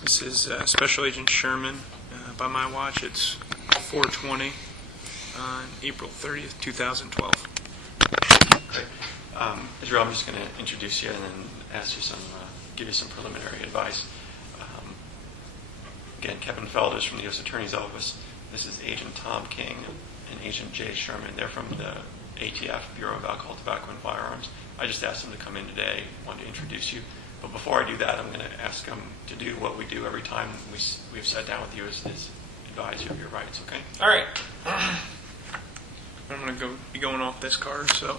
This is Special Agent Sherman. By my watch, it's 4:20 on April 30th, 2012. Great. Israel, I'm just going to introduce you and then ask you give you some preliminary advice. Again, Kevin Felders from the U.S. Attorney's Office. This is Agent Tom King and Agent Jay Sherman. They're from the ATF, Bureau of Alcohol, Tobacco, and Firearms. I just asked them to come in today. I wanted to introduce you. But before I do that, I'm going to ask them to do what we do every time we've sat down with you is advise you of your rights, okay? All right. I'm going to be going off this card. So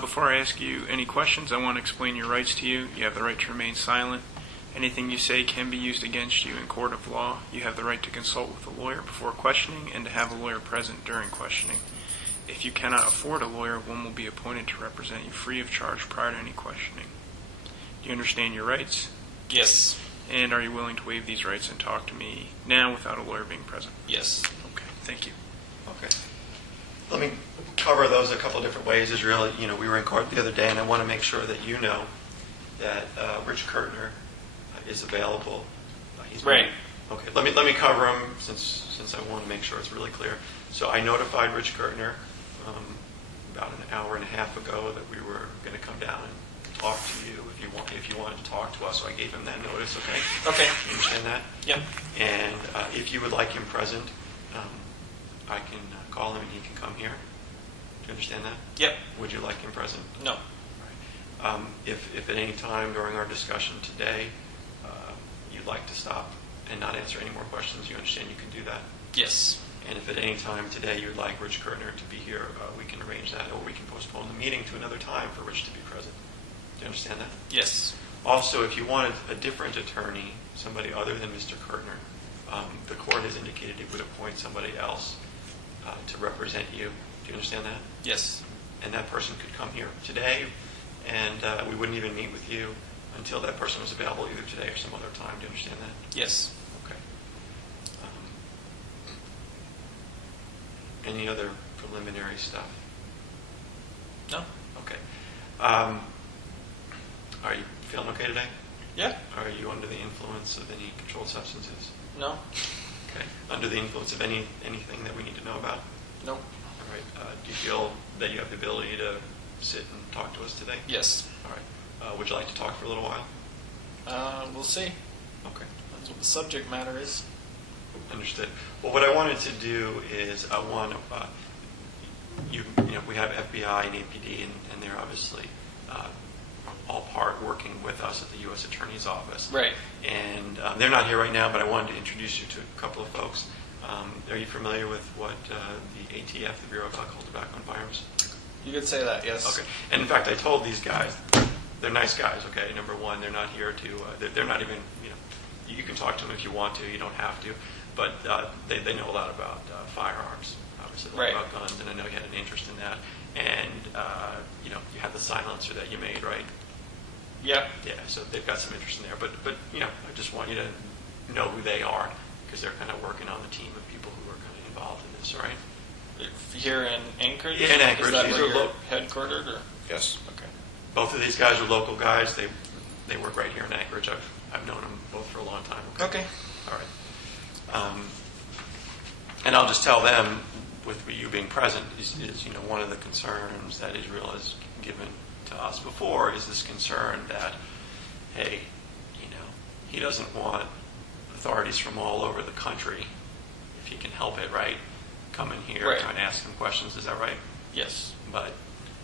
before I ask you any questions, I want to explain your rights to you. You have the right to remain silent. Anything you say can be used against you in court of law. You have the right to consult with a lawyer before questioning and to have a lawyer present during questioning. If you cannot afford a lawyer, one will be appointed to represent you free of charge prior to any questioning. Do you understand your rights? Yes. And are you willing to waive these rights and talk to me now without a lawyer being present? Yes. Okay, thank you. Okay. Let me cover those a couple of different ways. Israel, we were in court the other day, and I want to make sure that you know that Rich Kurtner is available. He's right. Okay. Let me cover him since I want to make sure it's really clear. So I notified Rich Kurtner about an hour and a half ago that we were going to come down and talk to you if you wanted to talk to us. So I gave him that notice. Okay. Okay. You understand that? Yep. And if you would like him present, I can call him and he can come here. Do you understand that? Yep. Would you like him present? No. All right. If at any time during our discussion today you'd like to stop and not answer any more questions, you understand you can do that? Yes. And if at any time today you would like Rich Kurtner to be here, we can arrange that, or we can postpone the meeting to another time for Rich to be present. Do you understand that? Yes. Also, if you wanted a different attorney, somebody other than Mr. Kurtner, the court has indicated it would appoint somebody else to represent you. Do you understand that? Yes. And that person could come here today, and we wouldn't even meet with you until that person was available either today or some other time. Do you understand that? Yes. Okay. Any other preliminary stuff? No. Okay. Are you feeling okay today? Yeah. Are you under the influence of any controlled substances? No. Okay. Under the influence of anything that we need to know about? No. All right. Do you feel that you have the ability to sit and talk to us today? Yes. All right. Would you like to talk for a little while? We'll see. Okay. That's what the subject matter is. Understood. Well, what I wanted to do is I want to, we have FBI and APD, and they're obviously all part working with us at the U.S. Attorney's Office. Right. And they're not here right now, but I wanted to introduce you to a couple of folks. Are you familiar with what the ATF, the Bureau of Alcohol, Tobacco, and Firearms? You could say that, yes. Okay. And in fact, I told these guys, they're nice guys, okay? Number one, they're not here to, they're not even, you can talk to them if you want to, you don't have to. But they know a lot about firearms, obviously, a lot about guns, and I know you had an interest in that. And, you had the silencer that you made, right? Yeah. Yeah, so they've got some interest in there. But I just want you to know who they are, because they're kind of working on the team of people who are kind of involved in this, all right? Here in Anchorage? Yeah, in Anchorage. Is that These where are you're headquartered? Or? Yes. Okay. Both of these guys are local guys. They work right here in Anchorage. I've known them both for a long time. Okay. All right. And I'll just tell them, with you being present, is one of the concerns that Israel has given to us before is this concern that, hey, he doesn't want authorities from all over the country, if he can help it, right, come in here and ask him questions. Is that right? Yes. But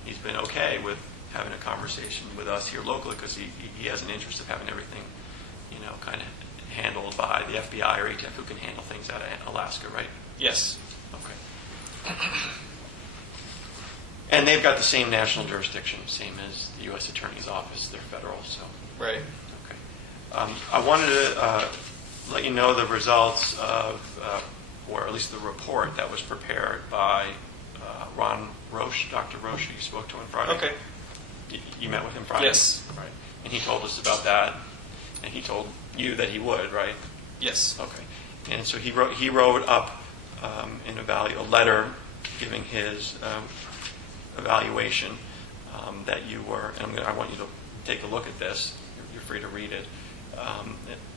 he's been okay with having a conversation with us here locally because he has an interest of having everything, kind of handled by the FBI or ATF who can handle things out of Alaska, right? Yes. Okay. And they've got the same national jurisdiction, same as the U.S. Attorney's Office. They're federal, so. Right. Okay. I wanted to let you know the results of, or at least the report that was prepared by Ron Roche, Dr. Roche, who you spoke to on Friday. Okay. You met with him Friday? Yes. Right. And he told us about that, and he told you that he would, right? Yes. Okay. And so he wrote up a letter giving his evaluation that you were, and I want you to take a look at this. You're free to read it.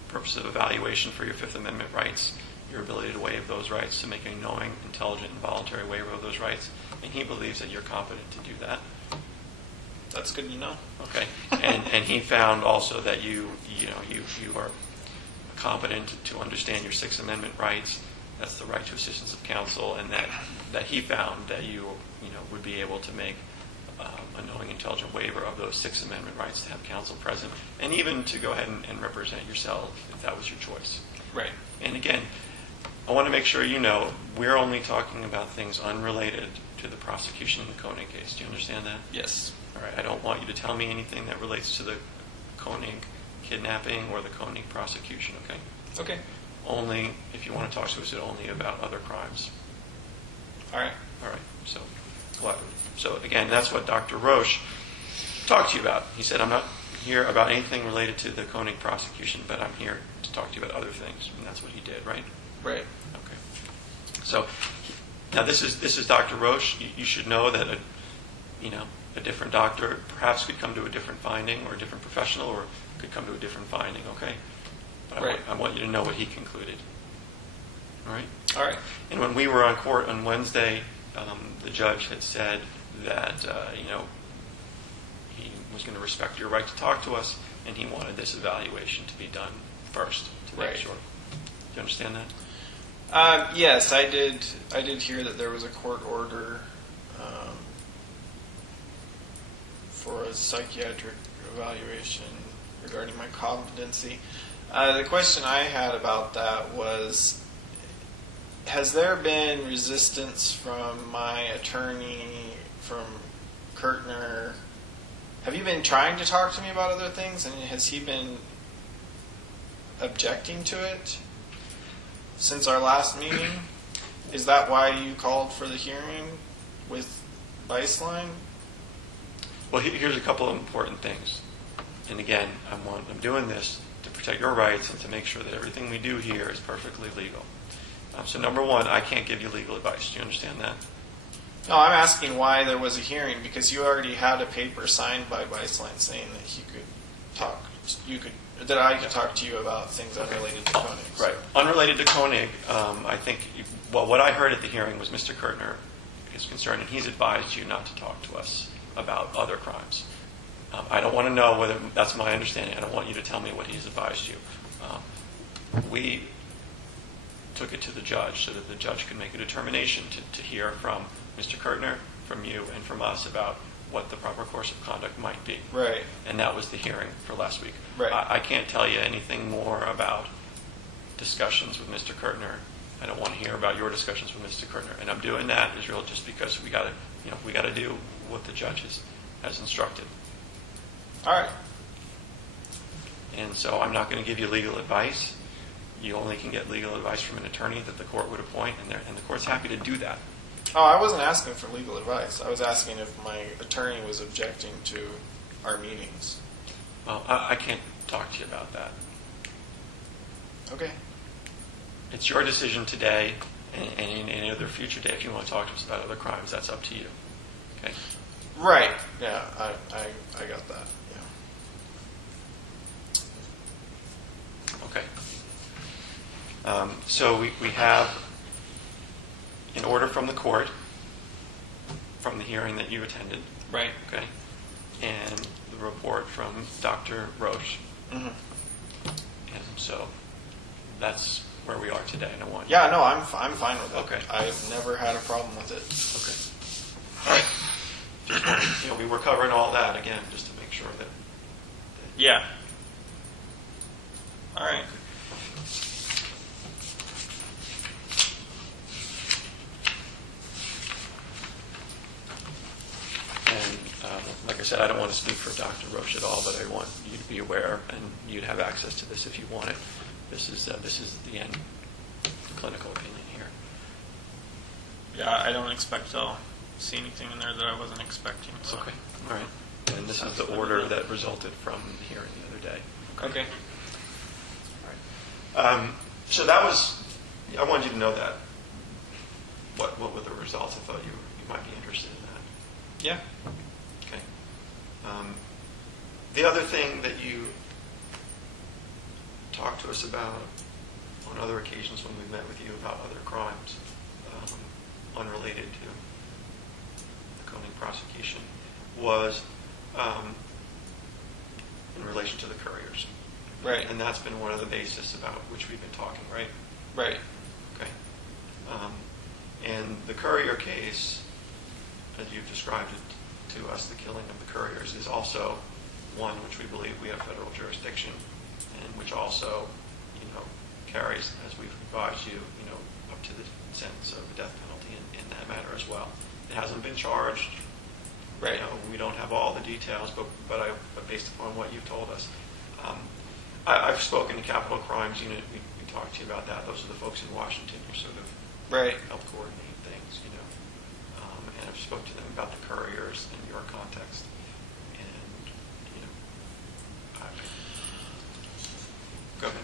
Purpose of evaluation for your Fifth Amendment rights, your ability to waive those rights, to make a knowing, intelligent, and voluntary waiver of those rights. And he believes that you're competent to do that. That's good to know. Okay. And he found also that you are competent to understand your Sixth Amendment rights. That's the right to assistance of counsel, and that he found that you would be able to make a knowing, intelligent waiver of those Sixth Amendment rights to have counsel present, and even to go ahead and represent yourself if that was your choice. Right. And again, I want to make sure you know we're only talking about things unrelated to the prosecution in the Koenig case. Do you understand that? Yes. All right. I don't want you to tell me anything that relates to the Koenig kidnapping or the Koenig prosecution. Okay. Okay. Only if you want to talk to us, only about other crimes. All right. All right. So again, that's what Dr. Roche talked to you about. He said, I'm not here about anything related to the Koenig prosecution, but I'm here to talk to you about other things. And that's what he did, right? Right. Okay. So now this is Dr. Roche. You should know that a different doctor perhaps could come to a different finding, or a different professional, or could come to a different finding, okay? But Right. I want you to know what he concluded. All right? All right. And when we were on court on Wednesday, the judge had said that he was going to respect your right to talk to us, and he wanted this evaluation to be done first to make Right. sure. Do you understand that? Yes, I did. I did hear that there was a court order for a psychiatric evaluation regarding my competency. The question I had about that was, has there been resistance from my attorney, from Kurtner? Have you been trying to talk to me about other things, and has he been objecting to it since our last meeting? Is that why you called for the hearing with Viceline? Well, here's a couple of important things. And again, I'm doing this to protect your rights and to make sure that everything we do here is perfectly legal. So number one, I can't give you legal advice. Do you understand that? No, I'm asking why there was a hearing, because you already had a paper signed by Viceline saying that that I could talk to you about things unrelated to Koenig. So. Right. Unrelated to Koenig, I think, what I heard at the hearing was Mr. Kurtner is concerned, and he's advised you not to talk to us about other crimes. I don't want to know whether that's my understanding. I don't want you to tell me what he's advised you. We took it to the judge so that the judge could make a determination to hear from Mr. Kurtner, from you, and from us about what the proper course of conduct might be. Right. And that was the hearing for last week. Right. I can't tell you anything more about discussions with Mr. Kurtner. I don't want to hear about your discussions with Mr. Kurtner. And I'm doing that, Israel, just because we got to do what the judge has instructed. All right. And so I'm not going to give you legal advice. You only can get legal advice from an attorney that the court would appoint, and the court's happy to do that. Oh, I wasn't asking for legal advice. I was asking if my attorney was objecting to our meetings. Well, I can't talk to you about that. Okay. It's your decision today, and in any other future day, if you want to talk to us about other crimes, that's up to you. Okay? Right. Yeah, I got that. Yeah. Okay. So we have an order from the court, from the hearing that you attended. Right. Okay. And the report from Dr. Roche. Mm-hmm. And so that's where we are today. And I want Yeah, no, I'm fine with it. Okay. I've never had a problem with it. Okay. All right. Just wanted, we were covering all that again, just to make sure that Yeah. All right. And like I said, I don't want to speak for Dr. Roche at all, but I want you to be aware, and you'd have access to this if you want it. This is the end clinical opinion here. Yeah, I don't expect I'll see anything in there that I wasn't expecting. So. Okay. All right. And this is the order that resulted from the hearing the other day. Okay. All right. So that was. I wanted you to know that. What were the results? I thought you might be interested in that. Yeah. Okay. The other thing that you talked to us about on other occasions when we met with you about other crimes unrelated to the Koenig prosecution was in relation to the Curriers. Right. And that's been one of the bases about which we've been talking, right? Right. Okay. And the Currier case, as you've described it to us, the killing of the Curriers, is also one which we believe we have federal jurisdiction, and which also, carries, as we've advised you, up to the sentence of the death penalty in that matter as well. It hasn't been charged. Right. We don't have all the details, but based upon what you've told us, I've spoken to Capital Crimes Unit. We talked to you about that. Those are the folks in Washington who sort of Right. help coordinate things, and I've spoken to them about the Curriers in your context, and go ahead.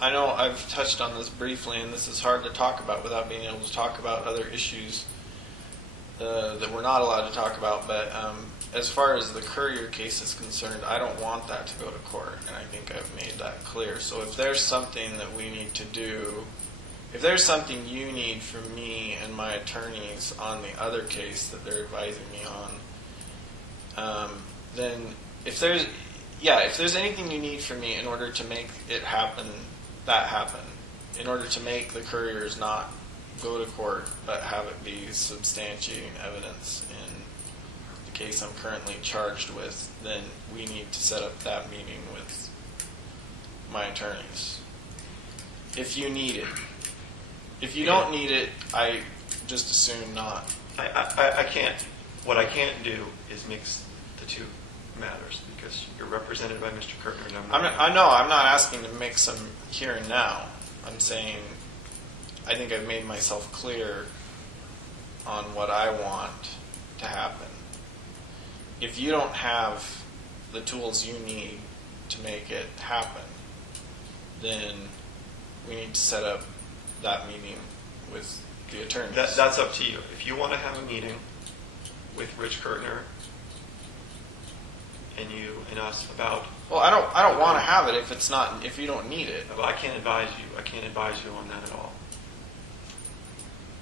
I know I've touched on this briefly, and this is hard to talk about without being able to talk about other issues that we're not allowed to talk about. But as far as the Currier case is concerned, I don't want that to go to court, and I think I've made that clear. So if there's something that we need to do, if there's something you need from me and my attorneys on the other case that they're advising me on, then if there's anything you need from me in order to make it happen, in order to make the Curriers not go to court but have it be substantiating evidence in the case I'm currently charged with, then we need to set up that meeting with my attorneys. If you need it. If you don't need it, I just assume not. I can't. What I can't do is mix the two matters, because you're represented by Mr. Kirtner, and I'm not asking to mix them here and now. I'm saying I think I've made myself clear on what I want to happen. If you don't have the tools you need to make it happen, then we need to set up that meeting with the attorneys. That's up to you. If you want to have a meeting with Rich Kirtner and you and us about. Well, I don't want to have it if you don't need it. I can't advise you. I can't advise you on that at all.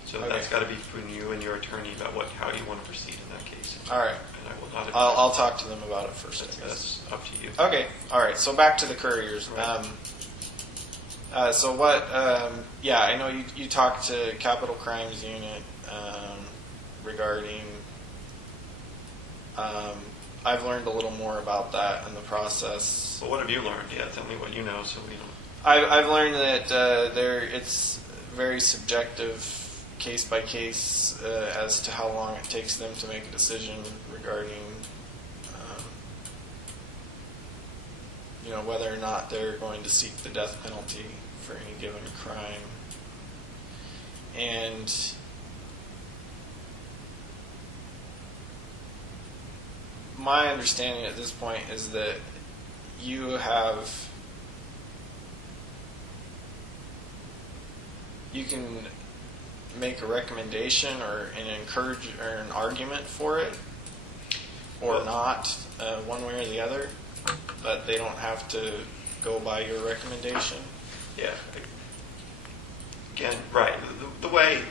So Okay. That's got to be between you and your attorney about how you want to proceed in that case. All right. And I will not advise. I'll talk to them about it first. That's up to you. Okay. All right. So back to the Curriers. Right. So what? I know you talked to Capital Crimes Unit regarding. I've learned a little more about that in the process. Well, what have you learned? Yeah, tell me what you know, so we don't. I've learned that it's very subjective, case by case, as to how long it takes them to make a decision regarding, whether or not they're going to seek the death penalty for any given crime. And my understanding at this point is that you can make a recommendation or an argument for it, or not, one way or the other, but they don't have to go by your recommendation. Yeah. Again, right. The way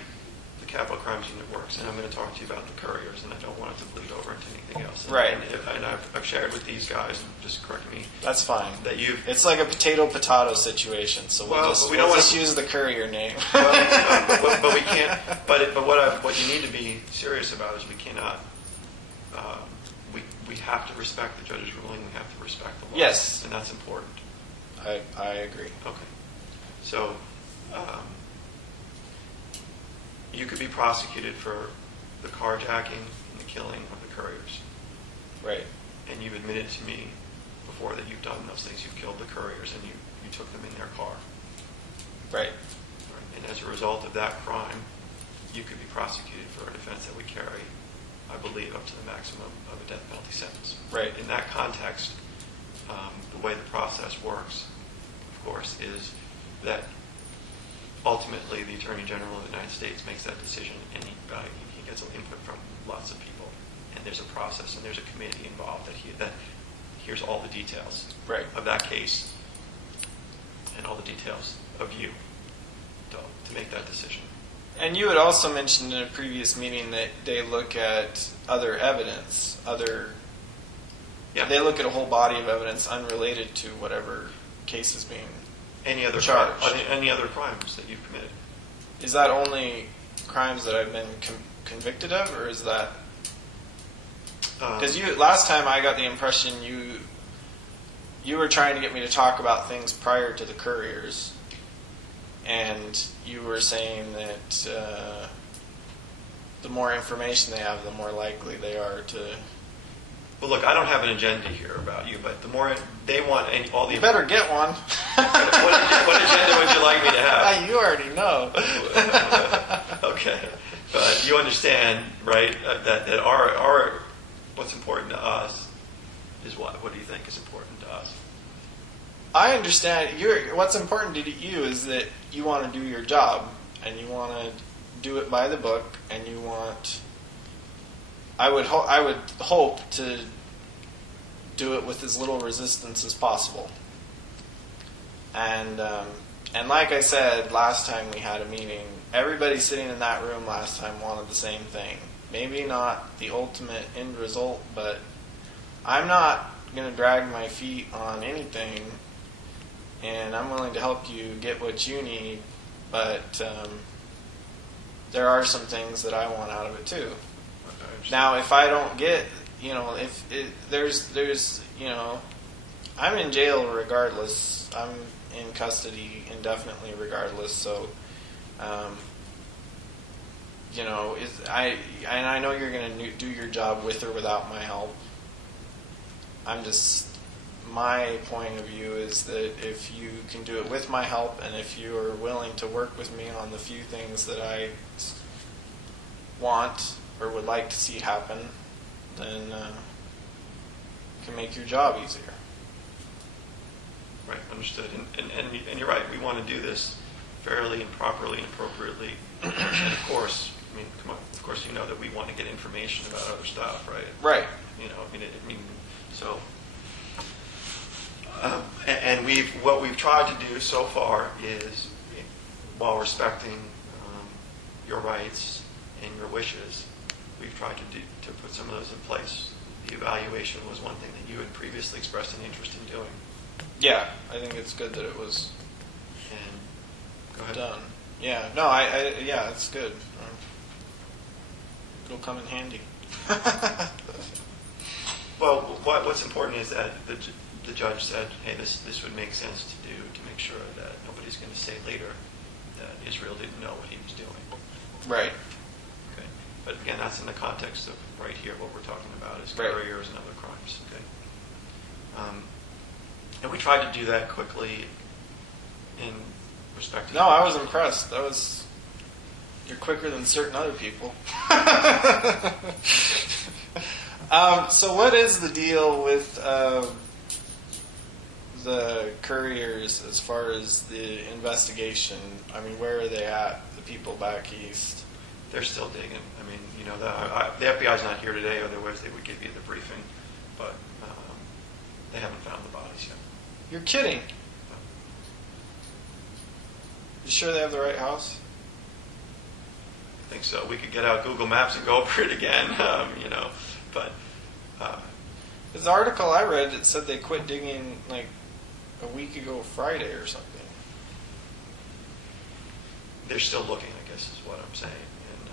the Capital Crimes Unit works, and I'm going to talk to you about the Curriers, and I don't want it to bleed over into anything else. Right. And I've shared with these guys, and just correct me. That's fine. That It's like a potato-potato situation, so we'll just use the Currier name. But we can't. But what you need to be serious about is we cannot. We have to respect the judge's ruling. We have to respect the law. Yes, and that's important. I agree. Okay. So you could be prosecuted for the carjacking and the killing of the Curriers. Right. And you've admitted to me before that you've done those things. You've killed the Curriers and you took them in their car. Right. And as a result of that crime, you could be prosecuted for a defense that would carry, I believe, up to the maximum of a death penalty sentence. Right. In that context, the way the process works, of course, is that ultimately the Attorney General of the United States makes that decision, and he gets input from lots of people. and there's a process and there's a committee involved that here's all the details Right. of that case and all the details of you to make that decision. And you had also mentioned in a previous meeting that they look at other evidence, Yeah. they look at a whole body of evidence unrelated to whatever case is being. Any other Charged. any other crimes that you've committed? Is that only crimes that I've been convicted of, or is that? Because last time I got the impression you were trying to get me to talk about things prior to the Curriers, and you were saying that the more information they have, the more likely they are to. Well, look, I don't have an agenda here about you, but the more they want all the. You better get one. What agenda would you like me to have? You already know. Okay, but you understand, right? That our what's important to us is what? What do you think is important to us? I understand. What's important to you is that you want to do your job, and you want to do it by the book, and you want. I would hope to do it with as little resistance as possible. And like I said last time we had a meeting, everybody sitting in that room last time wanted the same thing. Maybe not the ultimate end result, but I'm not going to drag my feet on anything, and I'm willing to help you get what you need, but there are some things that I want out of it too. Now, if I don't get, there's, I'm in jail regardless. I'm in custody indefinitely regardless. So, I know you're going to do your job with or without my help. My point of view is that if you can do it with my help, and if you are willing to work with me on the few things that I want or would like to see happen, then it can make your job easier. Right, understood. And you're right. We want to do this fairly and properly and appropriately. And of course, come on. Of course, you know that we want to get information about other stuff, right? Right. So. And what we've tried to do so far is, while respecting your rights and your wishes, we've tried to put some of those in place. The evaluation was one thing that you had previously expressed an interest in doing. Yeah, I think it's good that it was And go ahead. done. Yeah, no, yeah, it's good. It'll come in handy. Well, what's important is that the judge said, hey, this would make sense to do to make sure that nobody's going to say later that Israel didn't know what he was doing. Right. Okay. But again, that's in the context of right here. What we're talking about is Right. Curriers and other crimes. Okay. And we tried to do that quickly in respect to. No, I was impressed. You're quicker than certain other people. So what is the deal with the Curriers as far as the investigation? I mean, where are they at, the people back east? They're still digging. The FBI's not here today, otherwise they would give you the briefing. But they haven't found the bodies yet. You're kidding. You sure they have the right house? I think so. We could get out Google Maps and go over it again, But This article I read, it said they quit digging like a week ago Friday or something. they're still looking, I guess, is what I'm saying. And,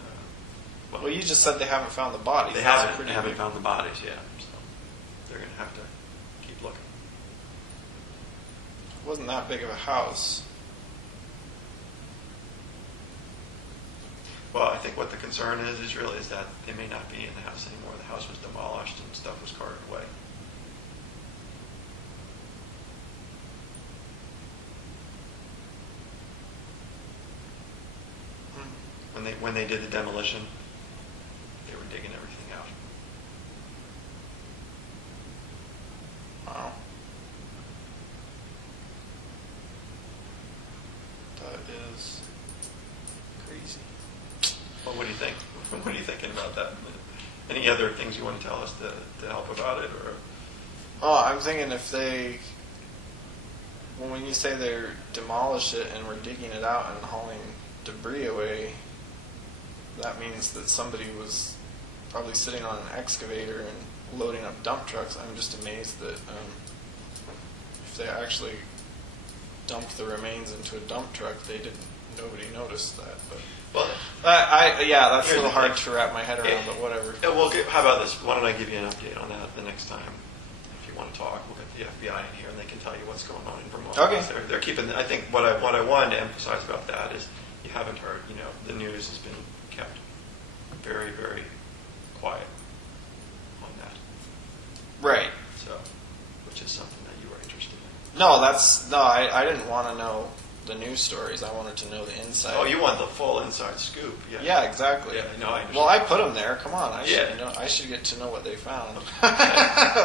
Well, you just said they haven't found the bodies. They That's a haven't pretty big- found the bodies yet, so they're going to have to keep looking. It wasn't that big of a house. Well, I think what the concern is really is that they may not be in the house anymore. The house was demolished and stuff was carted away. When they did the demolition, they were digging everything out. Wow. That is crazy. Well, what do you think? What are you thinking about that? Any other things you want to tell us to help about it, or? Oh, I'm thinking if they, well, when you say they're demolish it and we're digging it out and hauling debris away, that means that somebody was probably sitting on an excavator and loading up dump trucks. I'm just amazed that if they actually dumped the remains into a dump truck, nobody noticed that. But Well, yeah, that's a little here's the hard thing. to wrap my head around. But whatever. Well, how about this? Why don't I give you an update on that the next time? If you want to talk, we'll get the FBI in here and they can tell you what's going on in Vermont. Okay. They're keeping. I think what I wanted to emphasize about that is you haven't heard. The news has been kept very, very quiet on that. Right. So, which is something that you were interested in. No, I didn't want to know the news stories. I wanted to know the inside. Oh, you want the full inside scoop? Yeah. Yeah, exactly. Yeah, no, I understand. Well, I put them there. Come on, I should get to know what they found,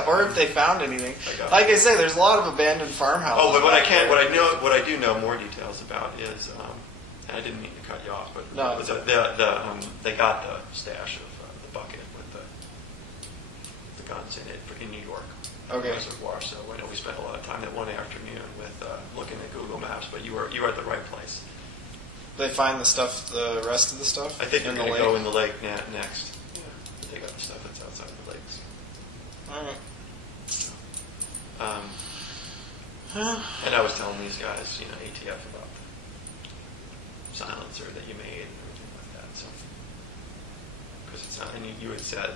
or if they found anything. Like I say, there's a lot of abandoned farmhouses. Oh, but what back I do know more details about is, and I didn't mean to cut you off, but No. it was they got the stash of the bucket with the guns in it in New York. Okay. Reservoir. So I know we spent a lot of time that one afternoon with looking at Google Maps, but you were at the right place. They find the rest of the stuff. I think in they're the going to lake? go in the lake next. Yeah, they got the stuff that's outside the lakes. All right. And I was telling these guys, ATF about the silencer that you made and everything like that. So, because it's not, and you had said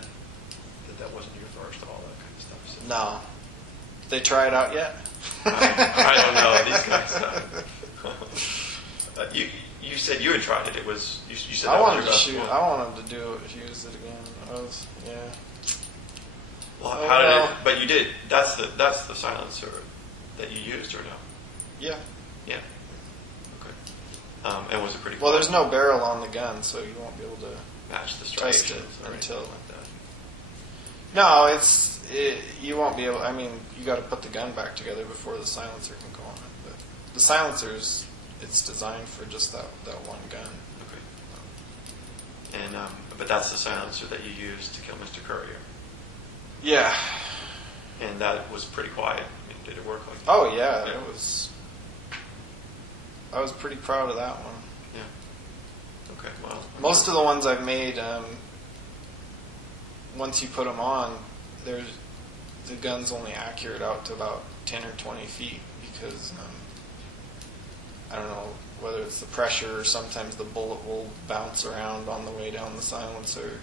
that wasn't your first, all that kind of stuff. So. No. They try it out yet? I don't know. These guys. You said you had tried it. It was you said that I was wanted your to best shoot. one. I wanted to use it again. Yeah. Well, Oh, how did well. it? But you did. That's the silencer that you used, or no? Yeah. Yeah. Okay. And was it pretty? Well, quiet? there's no barrel on the gun, so you won't be able to match the test striations it or until. anything like that. No, you won't be able. I mean, you got to put the gun back together before the silencer can go on it. But the silencer's it's designed for just that one gun. Okay. And but that's the silencer that you used to kill Mr. Currier, Yeah. and that was pretty quiet. I mean, did it work like that? Oh yeah, it was. I was pretty proud of that one. Yeah. Okay. Well. Most of the ones I've made, once you put them on, the gun's only accurate out to about 10 or 20 feet because I don't know whether it's the pressure or sometimes the bullet will bounce around on the way down the silencer.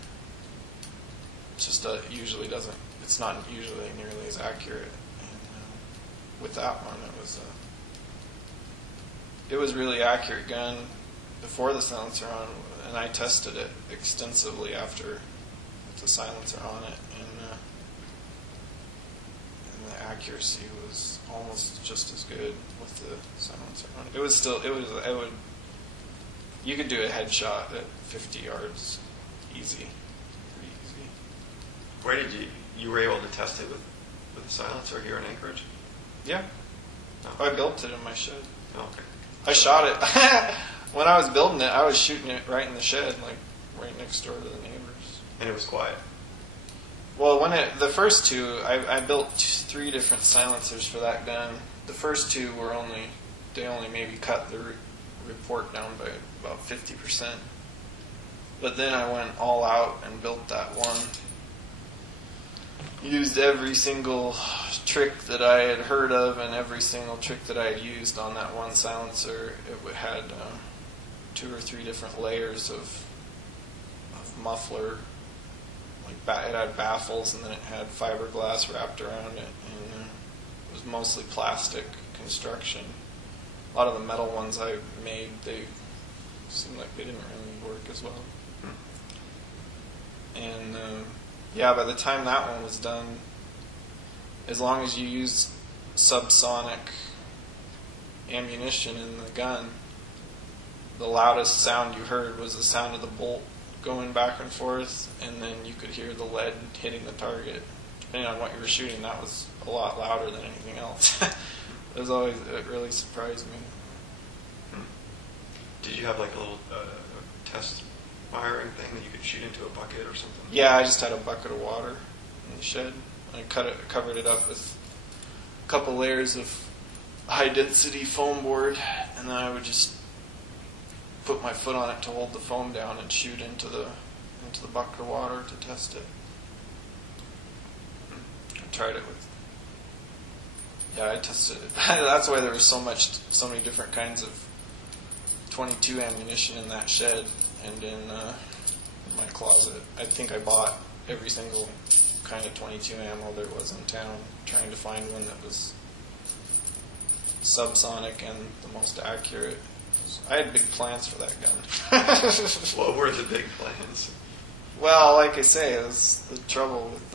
It's just usually doesn't. It's not usually nearly as accurate. And with that one, it was really accurate gun before the silencer on, and I tested it extensively after with the silencer on it, and the accuracy was almost just as good with the silencer on it. It would. You could do a headshot at 50 yards, easy, pretty easy. Where did you were able to test it with the silencer here in Anchorage? Yeah, Oh. I built it in my shed. Oh, okay. I shot it when I was building it. I was shooting it right in the shed, like right next door to the neighbors. And it was quiet. Well, the first two, I built 3 different silencers for that gun. The first two they only maybe cut the report down by about 50%. But then I went all out and built that one. Used every single trick that I had heard of and every single trick that I had used on that one silencer. It had 2 or 3 different layers of muffler. Like it had baffles, and then it had fiberglass wrapped around it, and it was mostly plastic construction. A lot of the metal ones I made, they seemed like they didn't really work as well. And by the time that one was done, as long as you used subsonic ammunition in the gun, the loudest sound you heard was the sound of the bolt going back and forth, and then you could hear the lead hitting the target. Depending on what you were shooting, that was a lot louder than anything else. It really surprised me. Did you have like a little test firing thing that you could shoot into a bucket or something? Yeah, I just had a bucket of water in the shed. I covered it up with a couple layers of high-density foam board, and then I would just put my foot on it to hold the foam down and shoot into the bucket of water to test it. I tried it with. Yeah, I tested it. That's why there was so many different kinds of 22 ammunition in that shed and in my closet. I think I bought every single kind of 22 ammo there was in town, trying to find one that was subsonic and the most accurate. I had big plans for that gun. What were the big plans? Well, like I say, it was the trouble with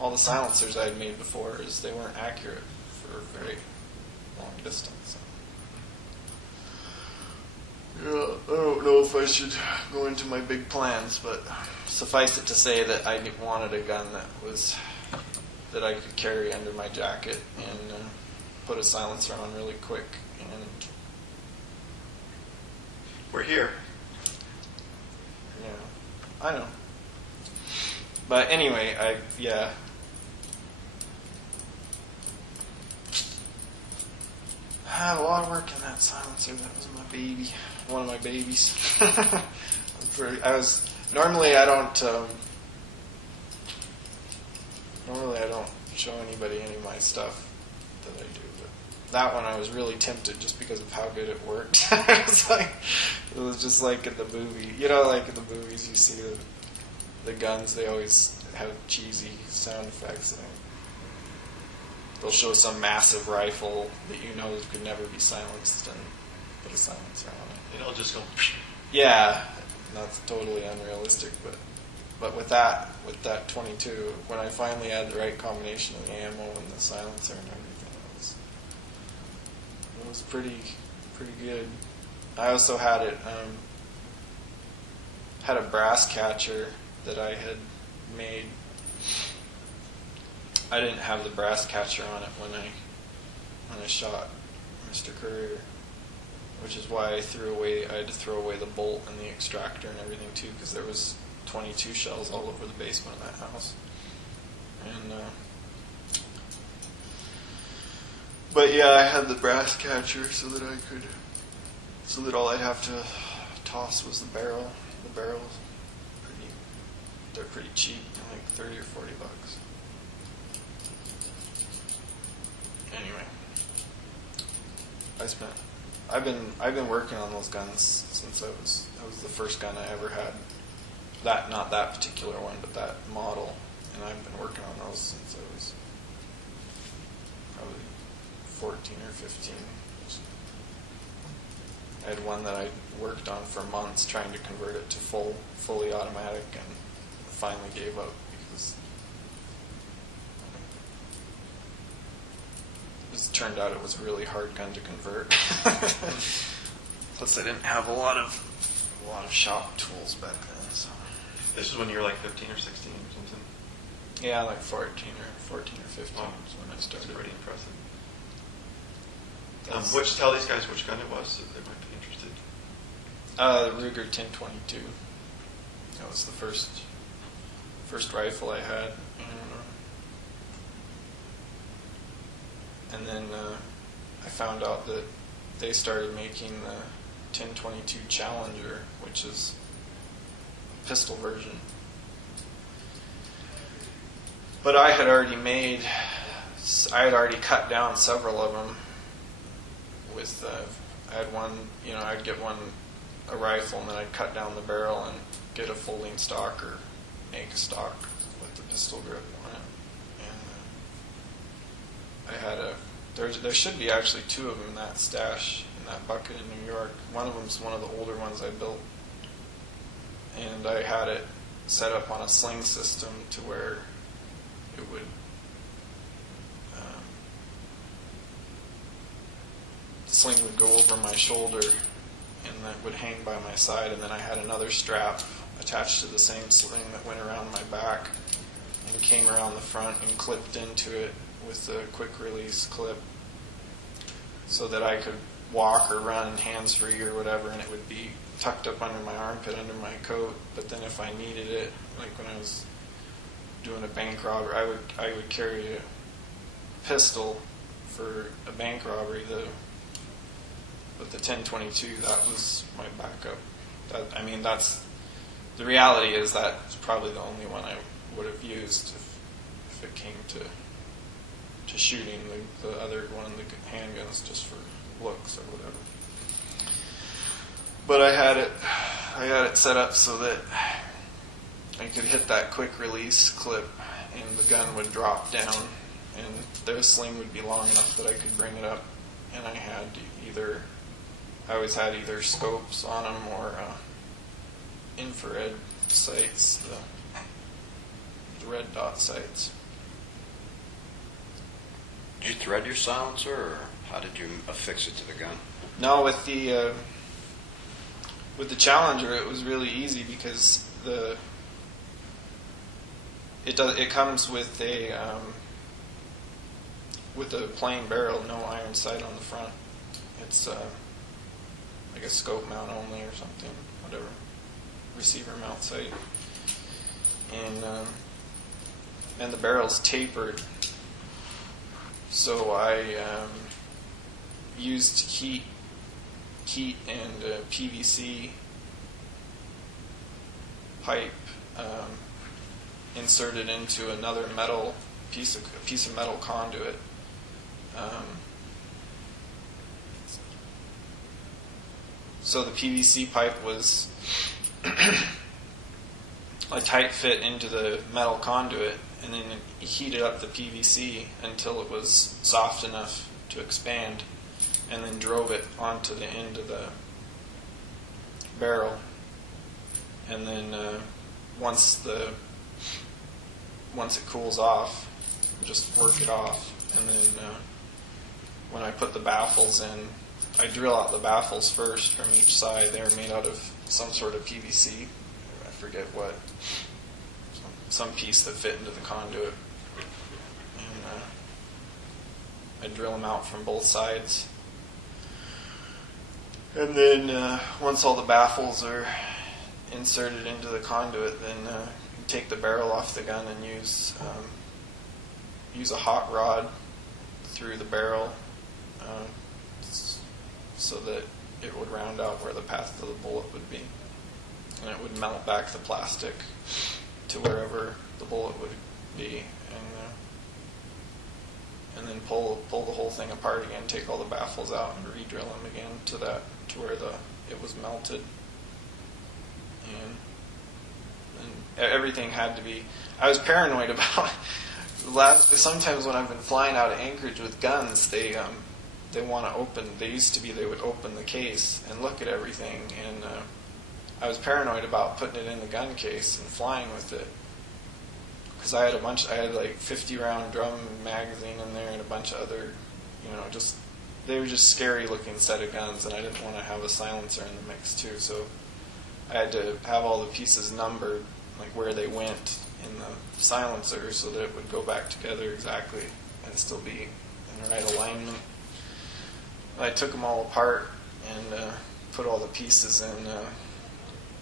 all the silencers I had made before is they weren't accurate for a very long distance. Yeah, I don't know if I should go into my big plans, but suffice it to say that I wanted a gun that I could carry under my jacket and put a silencer on really quick. And We're here. yeah, I know. But anyway, I had a lot of work in that silencer. That was my baby, one of my babies. Normally I don't show anybody any of my stuff that I do, but that one I was really tempted just because of how good it worked. It was just like in the movie, like in the movies you see the guns, they always have cheesy sound effects. They'll show some massive rifle that could never be silenced and put a silencer on it. It'll just go. Yeah, that's totally unrealistic, but with that 22, when I finally had the right combination of the ammo and the silencer and everything, it was pretty good. I also had a brass catcher that I had made. I didn't have the brass catcher on it when I shot Mr. Currier, which is why I had to throw away the bolt and the extractor and everything too, because there was 22 shells all over the basement of that house. And but yeah, I had the brass catcher so that all I'd have to toss was the barrel. The barrels, they're pretty cheap, like $30 or $40. Anyway, I've been working on those guns since that was the first gun I ever had. Not that particular one, but that model, and I've been working on those since I was probably 14 or 15. I had one that I worked on for months trying to convert it to fully automatic, and finally gave up because it turned out it was a really hard gun to convert. Plus, I didn't have a lot of shop tools back then. So. This is when you were like 15 or 16 or something? Yeah, like 14 or 15 Wow. was when I started. That's pretty impressive. That's- Tell these guys which gun it was so they might be interested. The Ruger 1022. That was the first rifle I had. And then I found out that they started making the 1022 Challenger, which is a pistol version. But I had already cut down several of them. I had one, I'd get a rifle, and then I'd cut down the barrel and get a folding stock or make a stock with the pistol grip on it. And I had there should be actually two of them in that stash, in that bucket in New York. One of them's one of the older ones I built. And I had it set up on a sling system to where it would the sling would go over my shoulder and that would hang by my side, and then I had another strap attached to the same sling that went around my back and came around the front and clipped into it with a quick release clip, so that I could walk or run hands-free or whatever, and it would be tucked up under my armpit, under my coat. But then if I needed it, like when I was doing a bank robbery, I would carry a pistol for a bank robbery. With the 1022, that was my backup. That's the reality is that's probably the only one I would have used if it came to shooting. The other one, the handguns, just for looks or whatever. But I had it set up so that I could hit that quick release clip and the gun would drop down and the sling would be long enough that I could bring it up, and I always had either scopes on them or infrared sights, the red dot sights. Did you thread your silencer, or how did you affix it to the gun? No, with the Challenger, it was really easy because it comes with a plain barrel, no iron sight on the front. It's like a scope mount only or something, whatever, receiver mount sight, and the barrel's tapered. So I used heat and PVC pipe inserted into another piece of metal conduit. So the PVC pipe was a tight fit into the metal conduit, and then heated up the PVC until it was soft enough to expand, and then drove it onto the end of the barrel. And then once it cools off, just work it off. And then when I put the baffles in, I drill out the baffles first from each side. They were made out of some sort of PVC. I forget what. Some piece that fit into the conduit. And I drill them out from both sides. And then once all the baffles are inserted into the conduit, then you take the barrel off the gun and use a hot rod through the barrel so that it would round out where the path of the bullet would be. And it would melt back the plastic to wherever the bullet would be, and then pull the whole thing apart again, take all the baffles out and re-drill them again to where it was melted. And everything had to be. I was paranoid about. Sometimes when I've been flying out of Anchorage with guns, they want to open. They would open the case and look at everything, and I was paranoid about putting it in the gun case and flying with it, because I had like 50 round drum magazine in there and a bunch of other, they were just scary looking set of guns, and I didn't want to have a silencer in the mix too, so I had to have all the pieces numbered, like where they went in the silencer, so that it would go back together exactly and still be in the right alignment. I took them all apart and put all the pieces in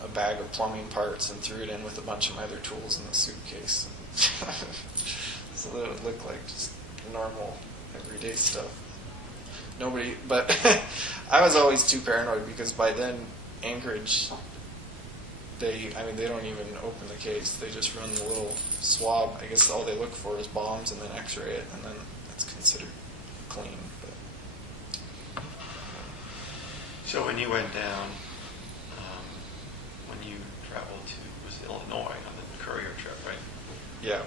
a bag of plumbing parts and threw it in with a bunch of my other tools in the suitcase. So that it would look like just normal, everyday stuff. But I was always too paranoid, because by then, Anchorage, they don't even open the case. They just run the little swab. I guess all they look for is bombs and then x-ray it, and then it's considered clean. But So when you went down, when you traveled to, was it Illinois on the Currier trip, right? yeah.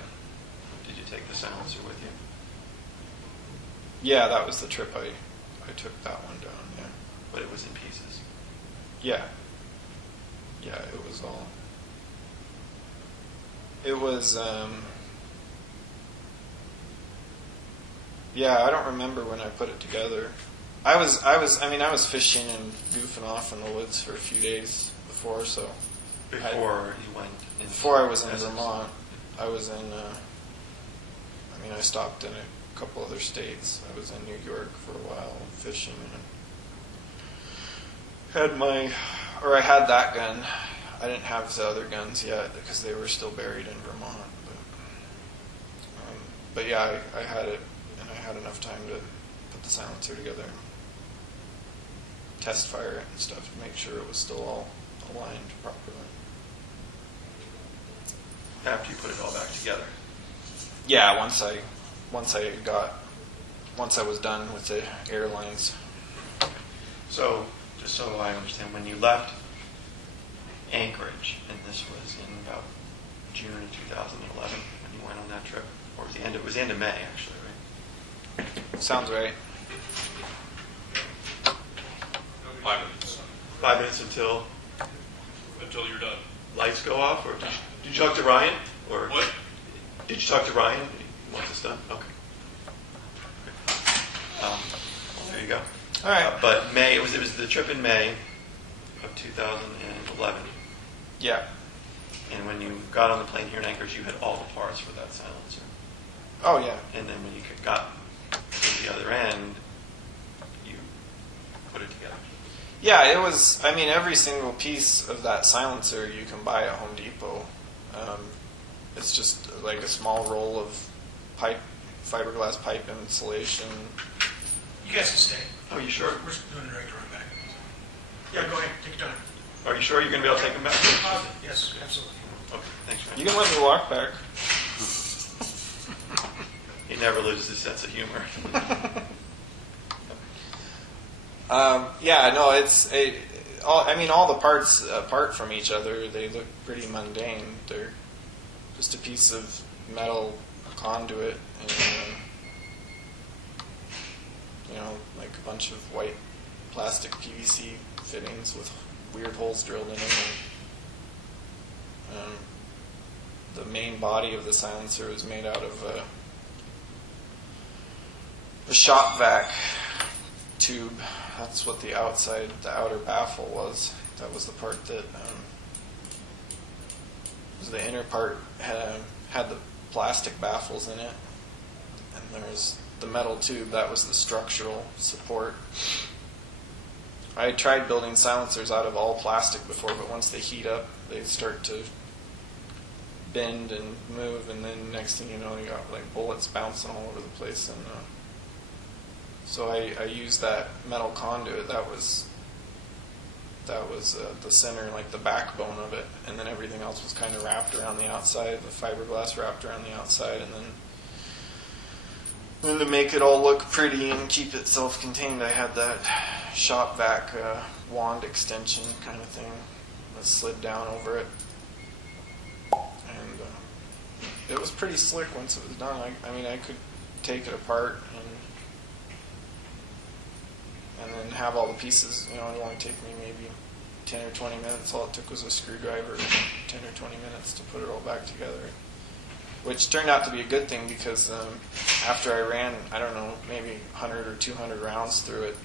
Did you take the silencer with you? Yeah, that was the trip I took that one down, yeah. But it was in pieces. Yeah. Yeah, it was all. It was, yeah, I don't remember when I put it together. I was fishing and goofing off in the woods for a few days before, so. Before you went in. Before I was in Vermont, I was in, I stopped in a couple other states. I was in New York for a while fishing, and I had that gun. I didn't have the other guns yet because they were still buried in Vermont. But yeah, I had it, and I had enough time to put the silencer together, test fire it and stuff to make sure it was still all aligned properly. After you put it all back together. Yeah, once I was done with the airlines. So, just so I understand, when you left Anchorage, and this was in about June of 2011 when you went on that trip, or it was the end of May, actually, right? Sounds right. 5 minutes 5 minutes until until you're done. lights go off, or did you talk to Ryan? Or What? did you talk to Ryan? Once it's done? Okay. There you go. All right. But May, it was the trip in May of 2011. Yeah. And when you got on the plane here in Anchorage, you had all the parts for that silencer. Oh yeah. And then when you got to the other end, you put it together. Yeah, it was. I mean, every single piece of that silencer you can buy at Home Depot. It's just like a small roll of fiberglass pipe insulation. You guys can stay. Are you sure? We're doing the direct run back. Yeah, go ahead. Take your time. Are you sure you're going to be able to take them back? Positive. Yes, absolutely. Okay, thanks, Ryan. You can let me walk back. He never loses his sense of humor. Yeah, no, all the parts apart from each other, they look pretty mundane. They're just a piece of metal conduit and, like a bunch of white plastic PVC fittings with weird holes drilled in them. And, the main body of the silencer is made out of a shop vac tube. That's what the outer baffle was. That was the part that was the inner part had the plastic baffles in it, and there's the metal tube. That was the structural support. I had tried building silencers out of all plastic before, but once they heat up, they start to bend and move, and then next thing you know, you got like bullets bouncing all over the place. And so I used that metal conduit. That was the center, like the backbone of it, and then everything else was kind of wrapped around the outside. The fiberglass wrapped around the outside, and then to make it all look pretty and keep it self-contained, I had that shop vac wand extension kind of thing that slid down over it. And it was pretty slick once it was done. I mean, I could take it apart and then have all the pieces. It would only take me maybe 10 or 20 minutes. All it took was a screwdriver, 10 or 20 minutes to put it all back together. Which turned out to be a good thing because after I ran, I don't know, maybe 100 or 200 rounds through it,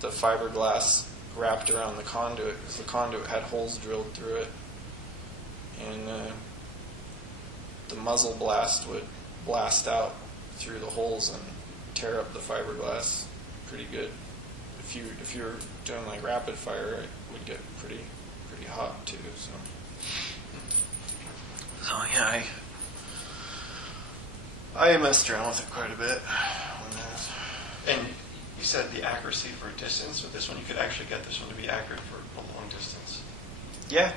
the fiberglass wrapped around the conduit, because the conduit had holes drilled through it, and the muzzle blast would blast out through the holes and tear up the fiberglass pretty good. If you were doing like rapid fire, it would get pretty hot too. So yeah, I messed around with it quite a bit. And you said the accuracy for distance with this one, you could actually get this one to be accurate for a long distance. Yeah.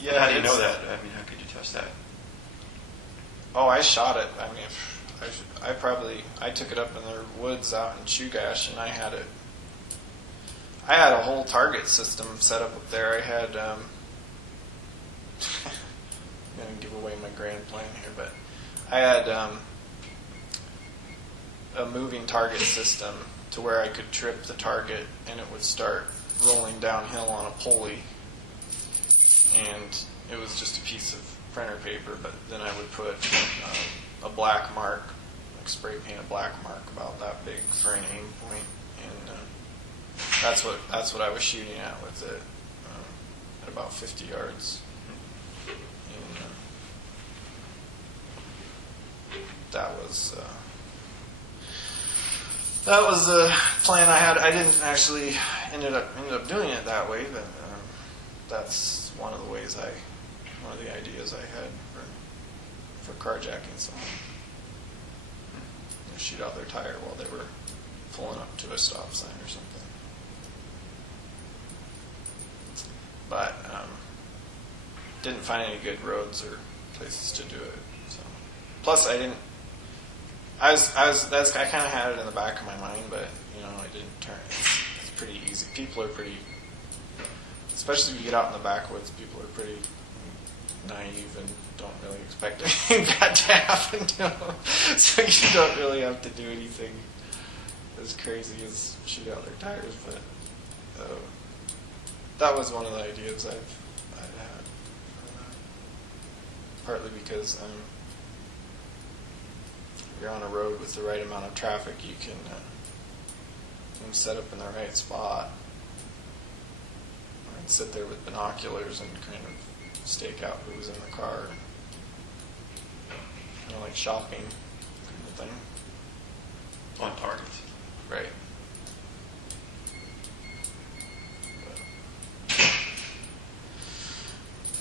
Yeah. How do you know that? I mean, how could you test that? Oh, I shot it. I mean, I took it up in the woods out in Chugach, and I had a whole target system set up there. I had, I'm going to give away my grand plan here, but I had a moving target system to where I could trip the target and it would start rolling downhill on a pulley, and it was just a piece of printer paper, but then I would put a black mark, like spray paint a black mark about that big for an aim point, and that's what I was shooting at with it at about 50 yards. And that was the plan I had. I didn't actually ended up doing it that way, but that's one of the ideas I had for carjacking someone. You know, shoot out their tire while they were pulling up to a stop sign or something. But didn't find any good roads or places to do it. So, plus I didn't. I kind of had it in the back of my mind, but you know, I didn't turn. It's pretty easy. People are pretty, especially if you get out in the backwoods. People are pretty naive and don't really expect anything bad to happen to them. So you don't really have to do anything as crazy as shoot out their tires. But that was one of the ideas I'd had. Partly because if you're on a road with the right amount of traffic, you can set up in the right spot. I'd sit there with binoculars and kind of stake out who was in the car. You know, like shopping kind of thing. On targets. Right.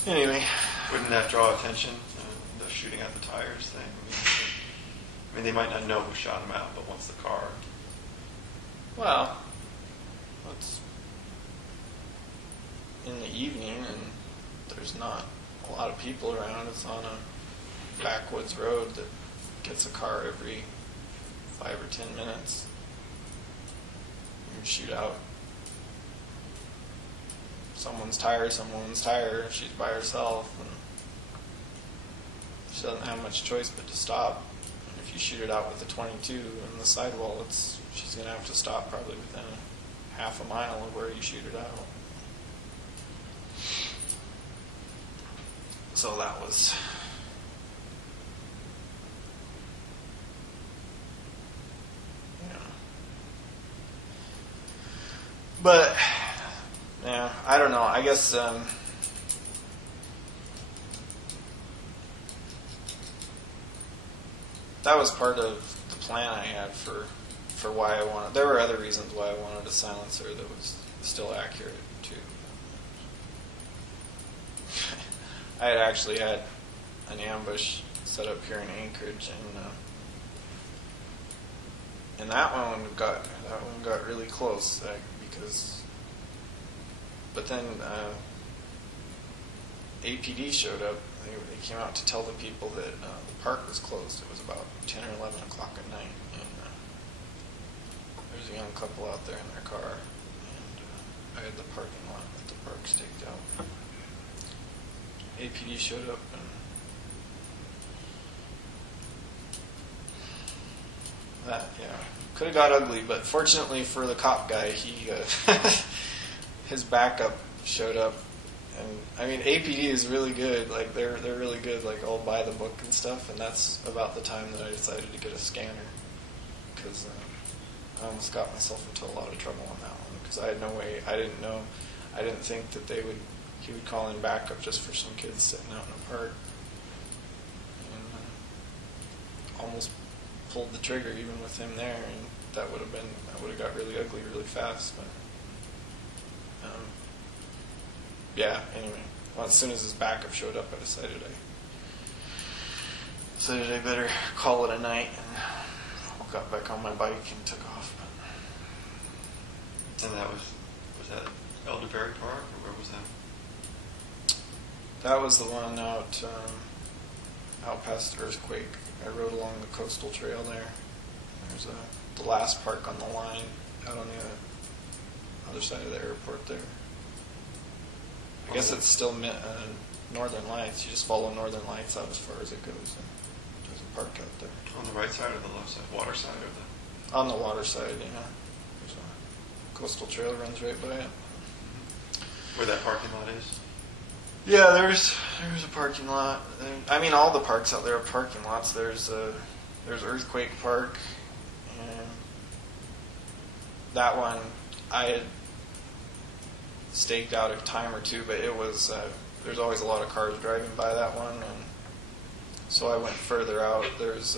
But anyway. Wouldn't that draw attention, the shooting out the tires thing? I mean, they might not know who shot him out, but once the car... Well, it's in the evening and there's not a lot of people around. It's on a backwoods road that gets a car every 5 or 10 minutes. You shoot out someone's tire, if she's by herself, and she doesn't have much choice but to stop. And if you shoot it out with a 22 in the sidewall, she's going to have to stop probably within half a mile of where you shoot it out. So that was... But, yeah, I don't know. I guess that was part of the plan I had for why I wanted. There were other reasons why I wanted a silencer that was still accurate too. I had actually had an ambush set up here in Anchorage, and that one got really close because. But then APD showed up. They came out to tell the people that the park was closed. It was about 10 or 11 o'clock at night, and there was a young couple out there in their car, and I had the parking lot at the park staked out. APD showed up, and that, could have got ugly, but fortunately for the cop guy, he his backup showed up. And I mean, APD is really good. Like they're really good. Like all by the book and stuff. And that's about the time that I decided to get a scanner, because I almost got myself into a lot of trouble on that one because I had no way. I didn't think that he would call in backup just for some kids sitting out in a park, and almost pulled the trigger even with him there, and that would have got really ugly really fast. But anyway, well, as soon as his backup showed up, I decided I better call it a night, and got back on my bike and took off. And that was that Elderberry Park, or where was that? That was the one out past Earthquake. I rode along the coastal trail there. There's the last park on the line out on the other side of the airport there. I guess it's still Northern Lights. You just follow Northern Lights out as far as it goes. And there's a park out there. On the right side or the left side? Water side or the... On the water side, There's a coastal trail runs right by it. Where that parking lot is? Yeah, there's a parking lot. I mean, all the parks out there are parking lots. There's Earthquake Park, and that one I had staked out a time or two, but it was there's always a lot of cars driving by that one, and so I went further out. There's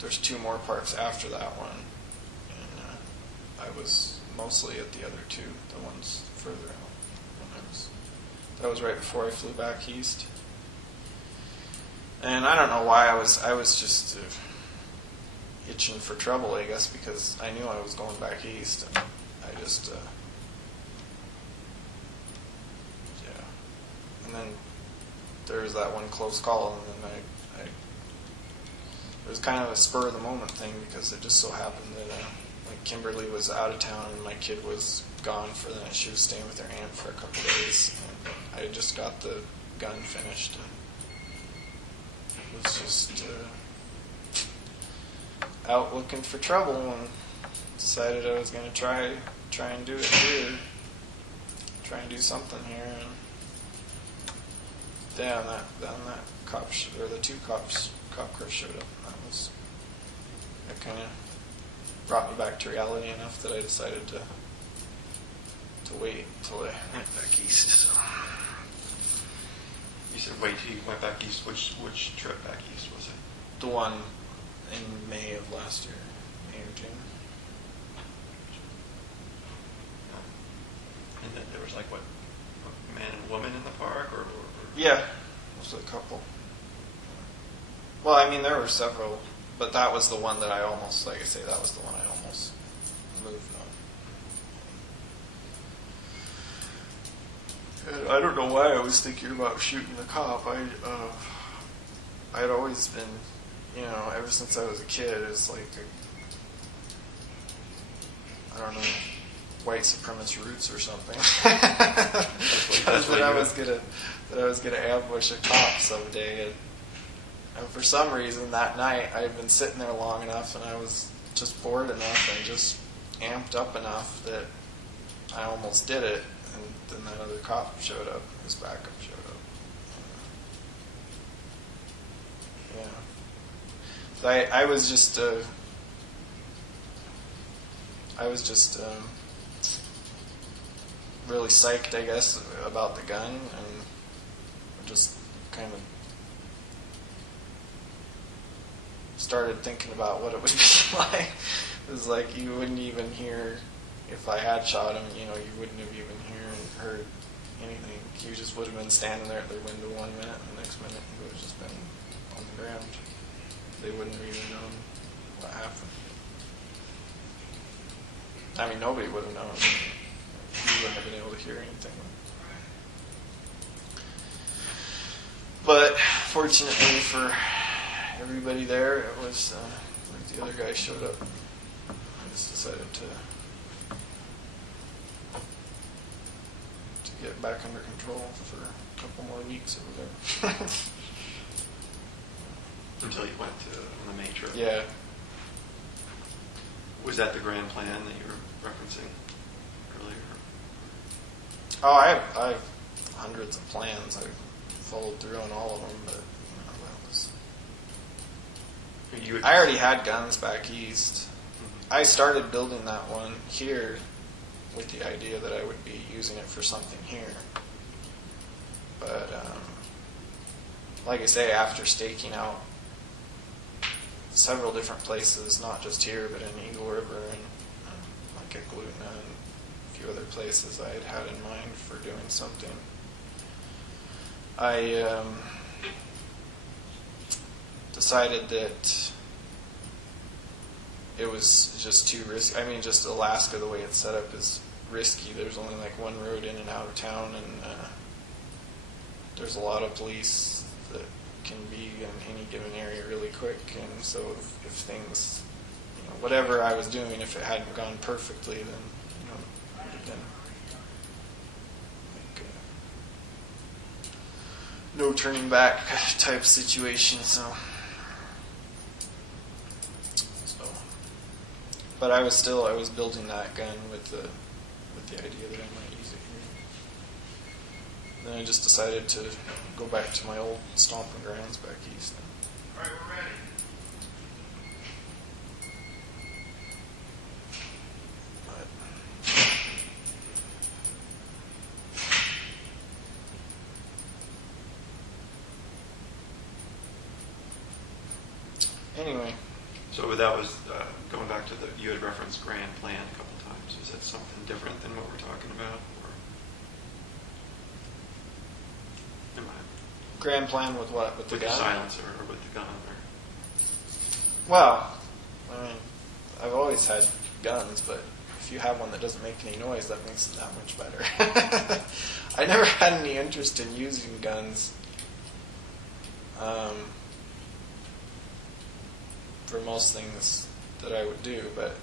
2 more parks after that one, I was mostly at the other two, the ones further out. That was right before I flew back east. And I don't know why I was just itching for trouble, I guess, because I knew I was going back east, and I just yeah. And then there was that one close call, and then I it was kind of a spur of the moment thing, because it just so happened that like Kimberly was out of town and my kid was gone for the night. She was staying with her aunt for a couple of days, and I had just got the gun finished, and it was just out looking for trouble, and decided I was going to try and do it here, try and do something here, and then that cop or the two cop cars showed up. That kind of brought me back to reality enough that I decided to wait until I went back east. So You said wait till you went back east. Which trip back east was it? the one in May of last year, May or June. And then there was like what, a man and woman in the park, or Yeah, it was a couple. Well, I mean, there were several, but that was the one that I almost, like I say, that was the one I almost moved on. And I don't know why I was thinking about shooting the cop. I'd always been, ever since I was a kid, it's like, I don't know, white supremacist roots or something. that I was gonna ambush a cop someday, and for some reason that night I had been sitting there long enough, and I was just bored enough and just amped up enough that I almost did it, and then that other cop showed up, his backup showed up. Yeah. So I was just really psyched, I guess, about the gun, and just kind of started thinking about what it would be like. It was like you wouldn't even hear, if I had shot him, you wouldn't have even heard anything. You just would have been standing there at their window 1 minute, and the next minute you would have just been on the ground. They wouldn't have even known what happened. I mean, nobody would have known. You wouldn't have been able to hear anything. But fortunately for everybody there, it was like the other guy showed up. I just decided to get back under control for a couple more weeks over there. until you went to on the main trip. Yeah. Was that the grand plan that you were referencing earlier? Oh, I have hundreds of plans. I followed through on all of them, but that was. I already had guns back east. I started building that one here with the idea that I would be using it for something here. But like I say, after staking out several different places, not just here, but in Eagle River and like at Glutna and a few other places I had in mind for doing something, I decided that it was just too risky. I mean, just Alaska, the way it's set up, is risky. There's only like one road in and out of town, and there's a lot of police that can be in any given area really quick. And so if things, whatever I was doing, if it hadn't gone perfectly, then, it would have been like no turning back type situation. So, but I was building that gun with the idea that I might use it here. Then I just decided to go back to my old stomping grounds back east. All right, we're ready. But anyway. So that was going back to you had referenced grand plan a couple times. Is that something different than what we're talking about? Or am I Grand plan with what? With the with the gun? silencer or with the gun? Or Well, I mean, I've always had guns, but if you have one that doesn't make any noise, that makes it that much better. I never had any interest in using guns for most things that I would do, but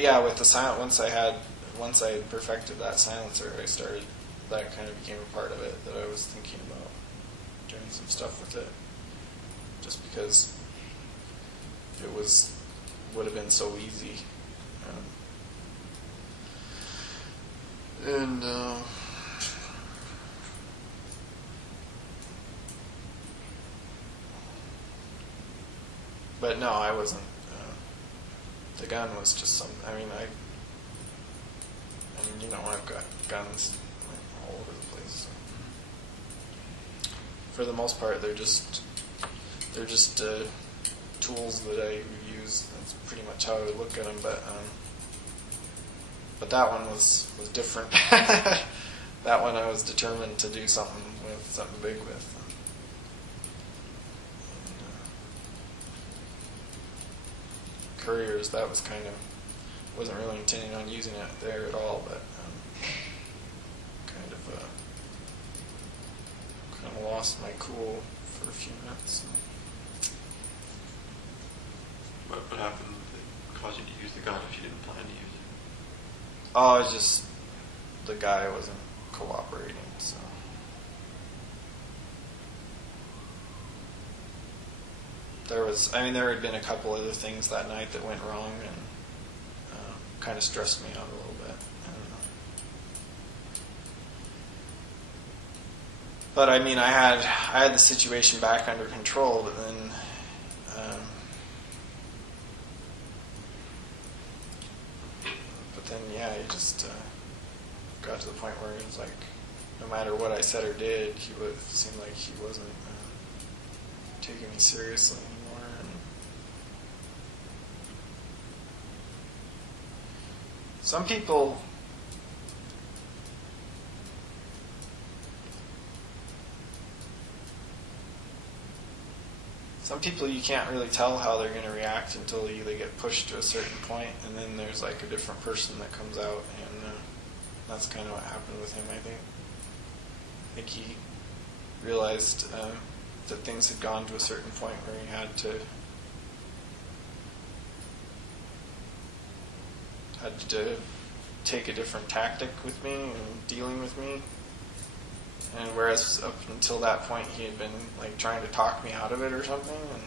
yeah, with the silent, once I had perfected that silencer, that kind of became a part of it, that I was thinking about doing some stuff with it, just because it would have been so easy. But no, I wasn't. The gun was just some. I mean, I've got guns all over the place. So. For the most part, they're just tools that I use. That's pretty much how I would look at them. But that one was different. That one I was determined to do something big with. Curriers, that was wasn't really intending on using it there at all, but kind of lost my cool for a few minutes. what happened that caused you to use the gun if you didn't plan to use it? Oh, it's just the guy wasn't cooperating, so. There had been a couple other things that night that went wrong and kind of stressed me out a little bit. But I mean, I had the situation back under control, but then yeah, you just got to the point where it was like, no matter what I said or did, it seemed like he wasn't taking me seriously anymore. And some people you can't really tell how they're going to react until they get pushed to a certain point, and then there's like a different person that comes out, and that's kind of what happened with him, I think. I think he realized that things had gone to a certain point where he had to take a different tactic with me and dealing with me. And whereas up until that point he had been like trying to talk me out of it or something, and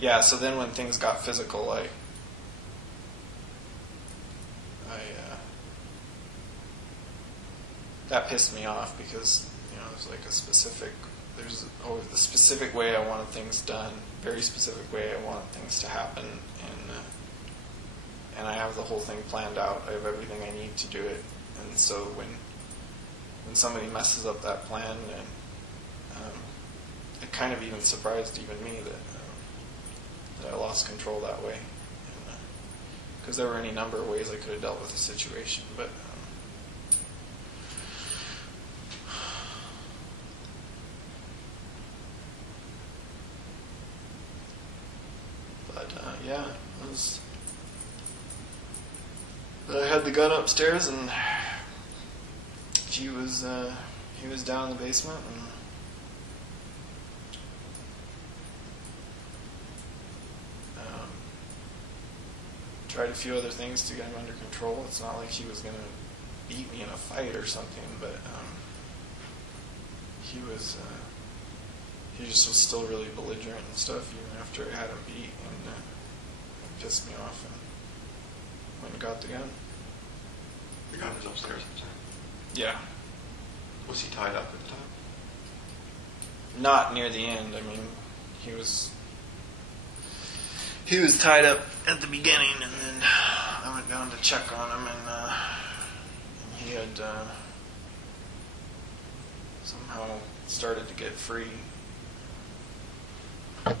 yeah. So then when things got physical, that pissed me off because there's like there's always the specific way I wanted things done, very specific way I wanted things to happen, and I have the whole thing planned out. I have everything I need to do it, and so when somebody messes up that plan, and it kind of even surprised even me that I lost control that way, because there were any number of ways I could have dealt with the situation, but yeah, it was. I had the gun upstairs, and he was down in the basement, and tried a few other things to get him under control. It's not like he was going to beat me in a fight or something, but he just was still really belligerent and stuff even after I had him beat, and it pissed me off, and went and got the gun. The gun was upstairs, I'm sorry. Yeah. Was he tied up at the time? Not near the end. I mean, he was tied up at the beginning, and then I went down to check on him, and he had somehow started to get free. And,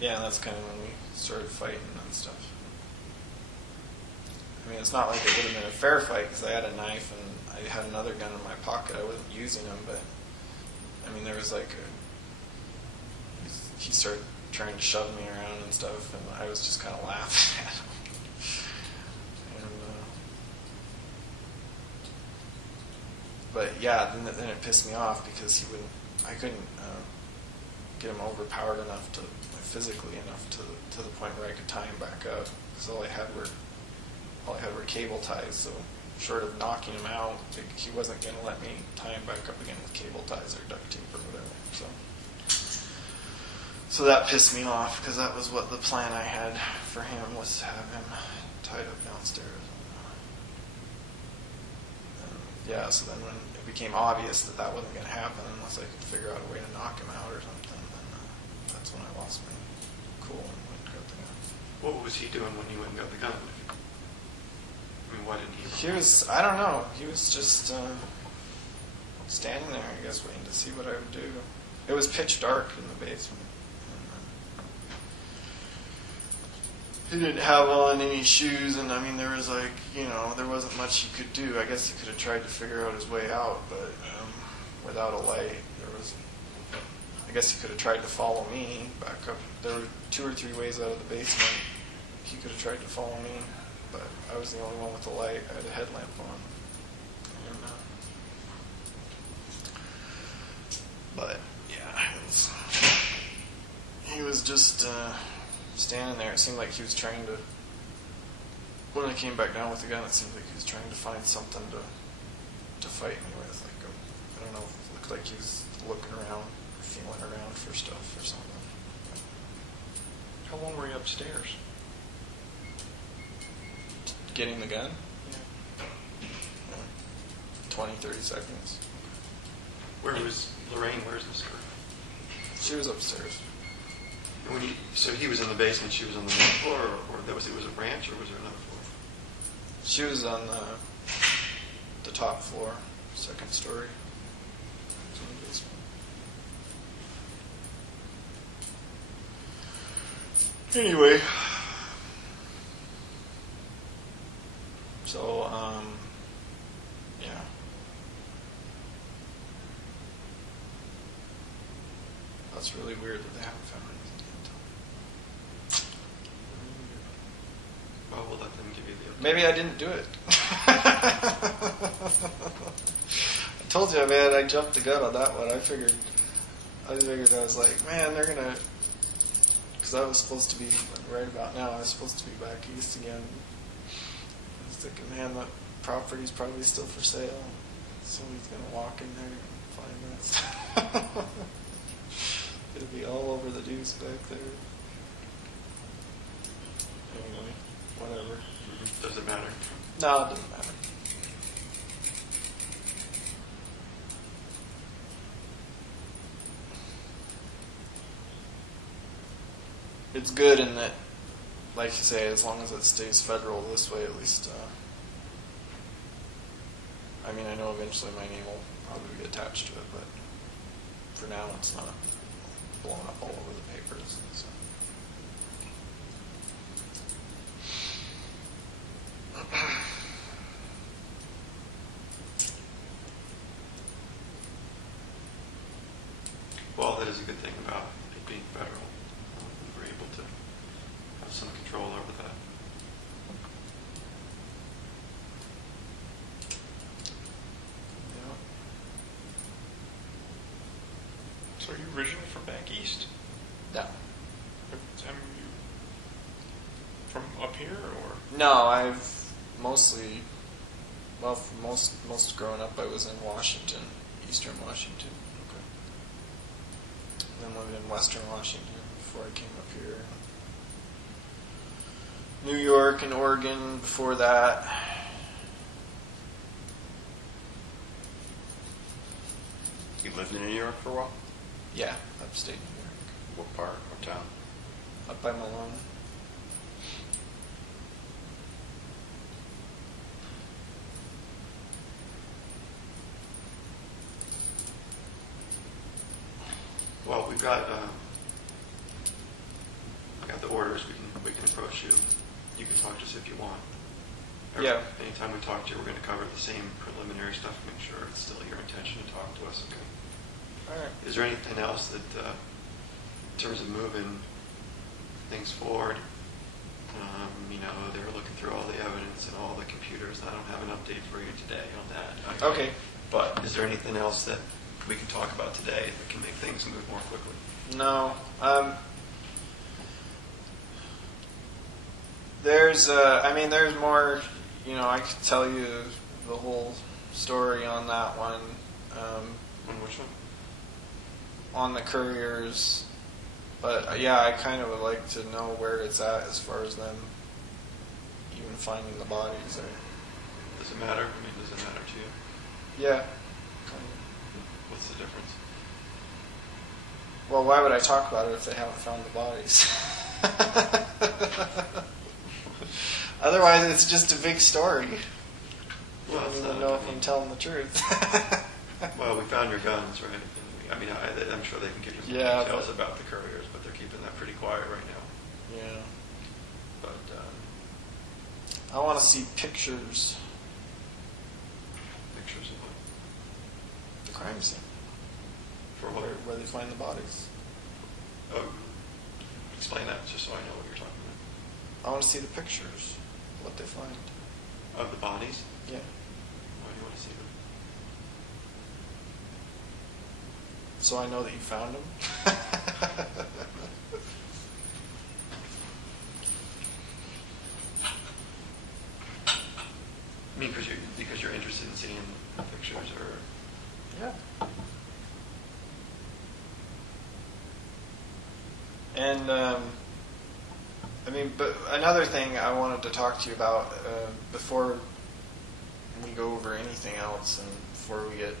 yeah, that's kind of when we started fighting and stuff. I mean, it's not like it would have been a fair fight because I had a knife and I had another gun in my pocket. I wasn't using them, but I mean, there was like he started trying to shove me around and stuff, and I was just kind of laughing at him. But yeah, then it pissed me off because I couldn't get him overpowered enough physically enough to the point where I could tie him back up. Because all I had were cable ties. So short of knocking him out, he wasn't going to let me tie him back up again with cable ties or duct tape or whatever. So that pissed me off because that was what the plan I had for him was to have him tied up downstairs. Yeah, so then when it became obvious that wasn't going to happen unless I could figure out a way to knock him out or something, then that's when I lost my cool and went and got the gun. What was he doing when he went and got the gun? I mean, why didn't he? I don't know, he was just standing there, I guess, waiting to see what I would do. It was pitch dark in the basement. He didn't have on any shoes, and I mean, there was there wasn't much he could do. I guess he could have tried to figure out his way out, but without a light, I guess he could have tried to follow me back up. There were 2 or 3 ways out of the basement. He could have tried to follow me, but I was the only one with a light. I had a headlamp on. But yeah, he was just standing there. It seemed like he was trying to. When I came back down with the gun, it seemed like he was trying to find something to fight me with. Like I don't know. It looked like he was looking around, feeling around for stuff or something. How long were you upstairs? Getting the gun? Yeah. 20, 30 seconds. Where was Lorraine? Where's this girl? She was upstairs. So he was in the basement, she was on the main floor, or it was a ranch, or was there another floor? She was on the top floor, second story. She was in the basement. Anyway, so yeah. That's really weird that they haven't found anything yet. Well, we'll let them give you the update. Maybe I didn't do it. I told you, man, I jumped the gun on that one. I figured I was like, man, they're gonna, because I was supposed to be right about now. I was supposed to be back east again. I was thinking, man, that property's probably still for sale. Somebody's gonna walk in there and find this. It'll be all over the news back there. Anyway, whatever. Does it matter? No, it doesn't matter. It's good in that, like you say, as long as it stays federal this way, at least. I mean, I know eventually my name will probably be attached to it, but for now it's not blown up all over the papers. So. Well, that is a good thing about it being federal. We're able to have some control over that. Yeah. So are you originally from back east? No. You from up here, or? No, I've mostly, well, for most growing up, I was in Washington, Eastern Washington. Okay. Then lived in Western Washington before I came up here. New York and Oregon before that. You lived in New York for a while? Yeah, upstate New York. What part? What town? Up by Malone. Well, we've got the orders. We can approach you. You can talk to us if you want. Yeah. Anytime we talk to you, we're going to cover the same preliminary stuff. Make sure it's still your intention to talk to us. Okay. All right. Is there anything else that, in terms of moving things forward? They were looking through all the evidence and all the computers. I don't have an update for you today on that. Okay. But is there anything else that we can talk about today that can make things move more quickly? No. There's more, I could tell you the whole story on that one, On which one? on the Curriers, but I kind of would like to know where it's at as far as them even finding the bodies. Does it matter? Does it matter to you? Yeah. What's the difference? Well, why would I talk about it if they haven't found the bodies? Otherwise, it's just a big story. You Well, don't it's even not. know if I'm telling the truth. Well, we found your guns, right? I'm sure they can give you some Yeah, details but- about the Curriers, but they're keeping that pretty quiet right now. Yeah. But I want to see pictures. pictures of what? The crime scene. For what? Where they find the bodies. Oh, explain that just so I know what you're talking I want to see the pictures. What they find. about. Of the bodies? Yeah. Why do you want to see them? So I know that you found them. Because you're interested in seeing the pictures, or Yeah. And but another thing I wanted to talk to you about before we go over anything else, and before we get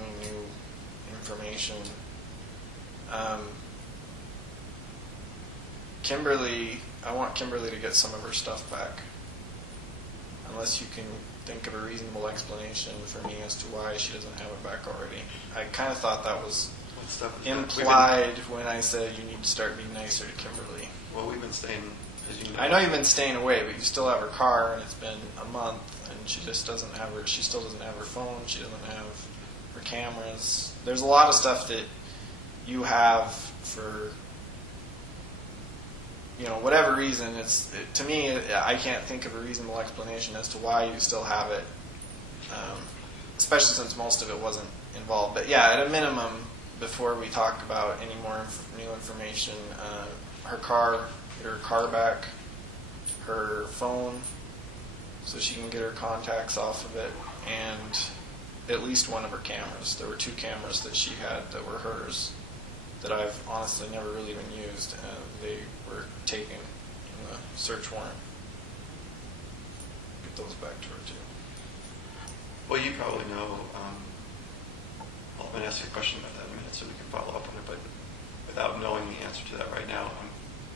any new information, Kimberly, I want Kimberly to get some of her stuff back. Unless you can think of a reasonable explanation for me as to why she doesn't have it back already. I kind of thought that was what stuff is that? implied when I said you need to start being nicer to Kimberly. Well, we've been staying, as you know. I know you've been staying away, but you still have her car, and it's been a month, and she just doesn't have her. She still doesn't have her phone. She doesn't have her cameras. There's a lot of stuff that you have for, whatever reason. To me, I can't think of a reasonable explanation as to why you still have it, especially since most of it wasn't involved. But yeah, at a minimum, before we talk about any more new information, her car back, her phone, so she can get her contacts off of it, and at least one of her cameras. There were 2 cameras that she had that were hers that I've honestly never really even used, and they were taken in the search warrant. Get those back to her too. Well, you probably know. I'm going to ask you a question about that in a minute, so we can follow up on it. But without knowing the answer to that right now,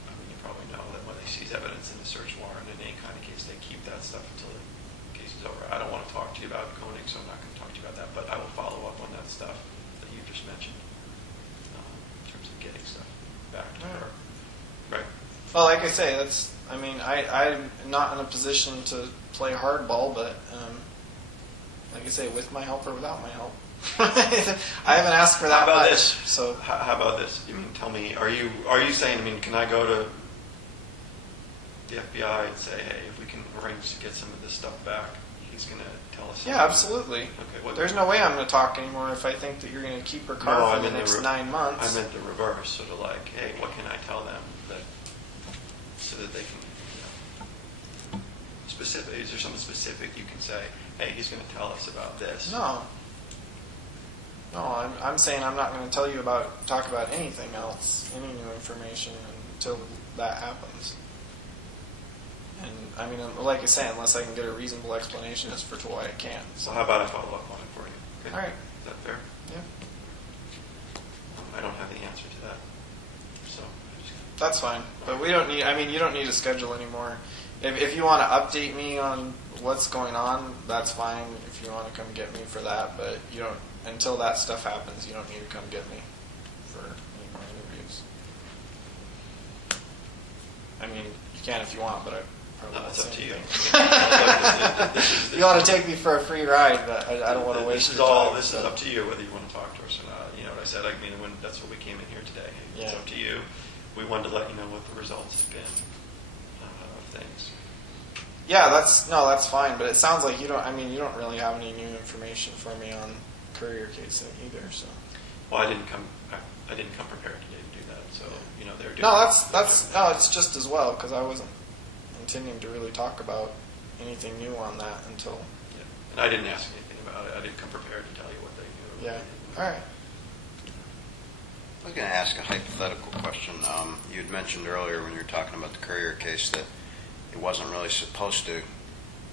you probably know that when they seize evidence in the search warrant in any kind of case, they keep that stuff until the case is over. I don't want to talk to you about Koenig, so I'm not going to talk to you about that. But I will follow up on that stuff that you just mentioned in terms of getting stuff back to her. Right. Well, like I say, I'm not in a position to play hardball, but like I say, with my help or without my help. I haven't asked for that How about much. this? So How about this? Tell me, are you saying, can I go to the FBI and say, hey, if we can arrange to get some of this stuff back, he's going to tell us? yeah, absolutely. Okay. There's no way I'm going to talk anymore if I think that you're going to keep her car for the next 9 months. I meant the reverse, sort of like, hey, what can I tell them so that they can, specific? Is there something specific you can say? Hey, he's going to tell us about this. No, I'm saying I'm not going to tell you talk about anything else, any new information until that happens. And like I say, unless I can get a reasonable explanation as to why I can't. So how about I follow up on it for you? Okay? All right. Is that fair? Yeah, I don't have the answer to that, so I just. that's fine. But we don't need. You don't need to schedule anymore. If you want to update me on what's going on, that's fine. If you want to come get me for that, but you don't. Until that stuff happens, you don't need to come get me for any more I mean, you can if you want, but I probably No, won't it's up say to you. anything. You want to take me for a free ride, but I don't want to waste This is your all. time, This so. is up to you whether you want to talk to us or not. You know what I said. I mean, that's what we came in here today. It's Yeah. up to you. We wanted to let you know what the results have been of things. Yeah, that's fine. But it sounds like you don't. I mean, you don't really have any new information for me on Currier case either. So. Well, I didn't come prepared today to do that. So you know they're doing. No, it's just as well because I wasn't intending to really talk about anything new on that until. Yeah. And I didn't ask anything about it. I didn't come prepared to tell you what they knew. Yeah. All right. I was going to ask a hypothetical question. You had mentioned earlier when you were talking about the Currier case that it wasn't really supposed to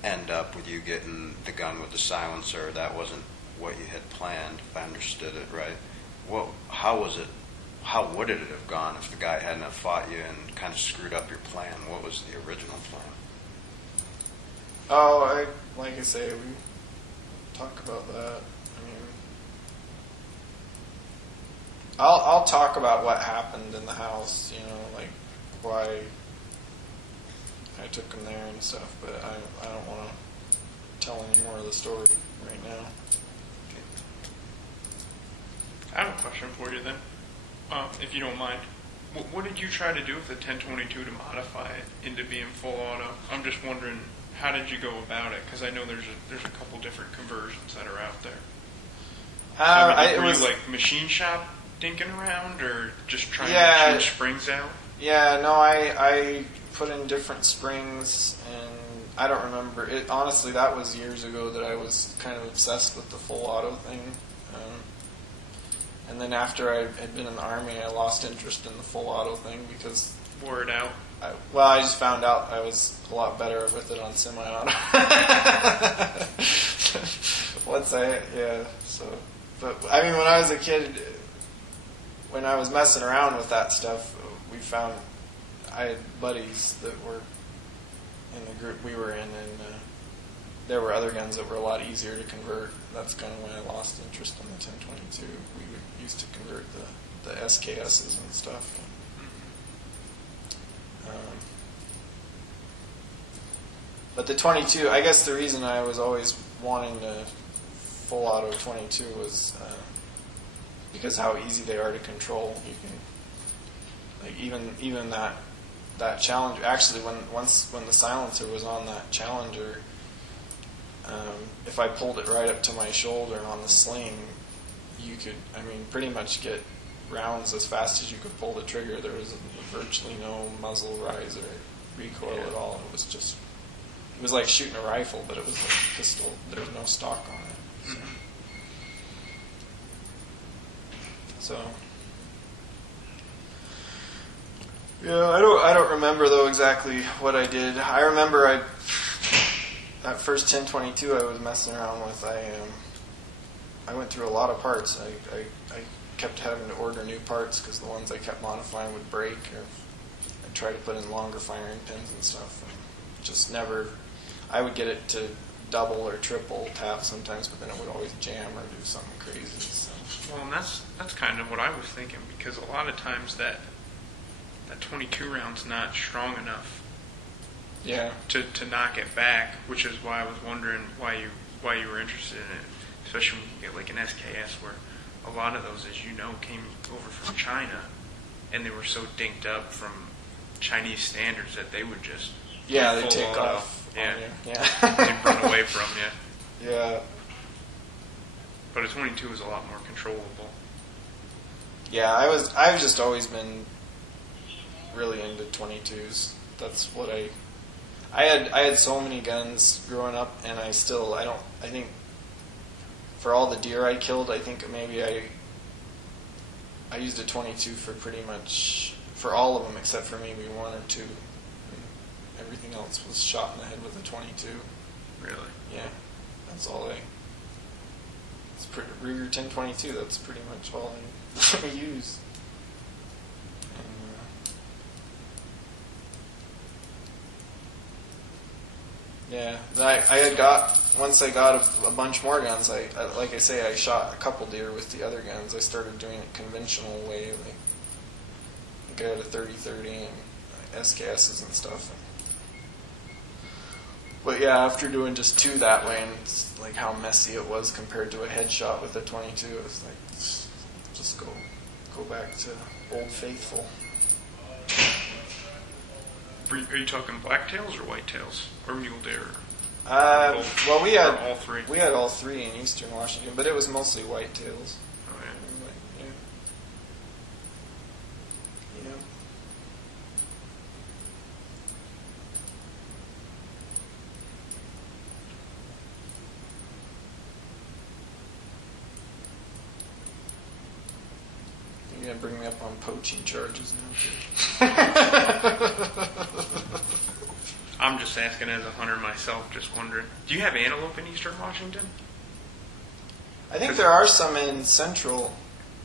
end up with you getting the gun with the silencer. That wasn't what you had planned, if I understood it right. How would it have gone if the guy hadn't have fought you and kind of screwed up your plan? What was the original plan? Oh, like I say, we talk about that. I mean, I'll talk about what happened in the house. You know, like why I took him there and stuff. But I don't want to tell any more of the story right now. I have a question for you then, if you don't mind. What did you try to do with the 1022 to modify it into being full auto? I'm just wondering, how did you go about it? Because I know there's a couple different conversions that are out there. So, I mean, were you like machine shop dinking around, or just trying to change springs out? Yeah, no, I put in different springs, and I don't remember it. Honestly, that was years ago that I was kind of obsessed with the full auto thing. And then after I had been in the Army, I lost interest in the full auto thing because... Wore it out? I just found out I was a lot better with it on semi-auto. But I mean, when I was a kid, when I was messing around with that stuff, I had buddies that were in the group we were in, and there were other guns that were a lot easier to convert. That's kind of when I lost interest in the 1022. We used to convert the SKSs and stuff. But the 22, I guess the reason I was always wanting to full auto 22 was because how easy they are to control. You can, like, even that Challenger. Actually, when the silencer was on that Challenger, if I pulled it right up to my shoulder on the sling, you could, I mean, pretty much get rounds as fast as you could pull the trigger. There was virtually no muzzle rise or recoil at all. It was like shooting a rifle, but it was like a pistol. There was no stock on it. So yeah, I don't remember though exactly what I did. I remember that first 1022 I was messing around with. I went through a lot of parts. I kept having to order new parts because the ones I kept modifying would break, or I tried to put in longer firing pins and stuff. And just never. I would get it to double or triple tap sometimes, but then it would always jam or do something crazy. So. Well, and that's kind of what I was thinking, because a lot of times that 22 round's not strong enough. Yeah. To knock it back, which is why I was wondering why you were interested in it, especially when you get like an SKS, where a lot of those, as you know, came over from China, and they were so dinked up from Chinese standards that they would just they full take auto. off. Yeah, Yeah. they'd run away from you. Yeah. But a 22 is a lot more controllable. Yeah, I've just always been really into 22s. That's what I had so many guns growing up, and I think for all the deer I killed, I think maybe I used a 22 for pretty much for all of them except for maybe one or two. Everything else was shot in the head with a 22. Really? Yeah, that's all it's Ruger 1022. That's pretty much all I use. Yeah, I had once I got a bunch more guns. I like I say, I shot a couple deer with the other guns. I started doing it conventional way. Like, I think I had a 30-30, and SKSs and stuff. But yeah, after doing just 2 that way, and it's like how messy it was compared to a headshot with a 22, it was like, just go back to Old Faithful. Are you talking blacktails or whitetails or mule deer? Well, we had Or all 3. We had all 3 in Eastern Washington, but it was mostly whitetails. Oh, yeah. Yeah. You're gonna bring me up on poaching charges now, too. I'm just asking as a hunter myself, just wondering. Do you have antelope in Eastern Washington? I think there are some in Central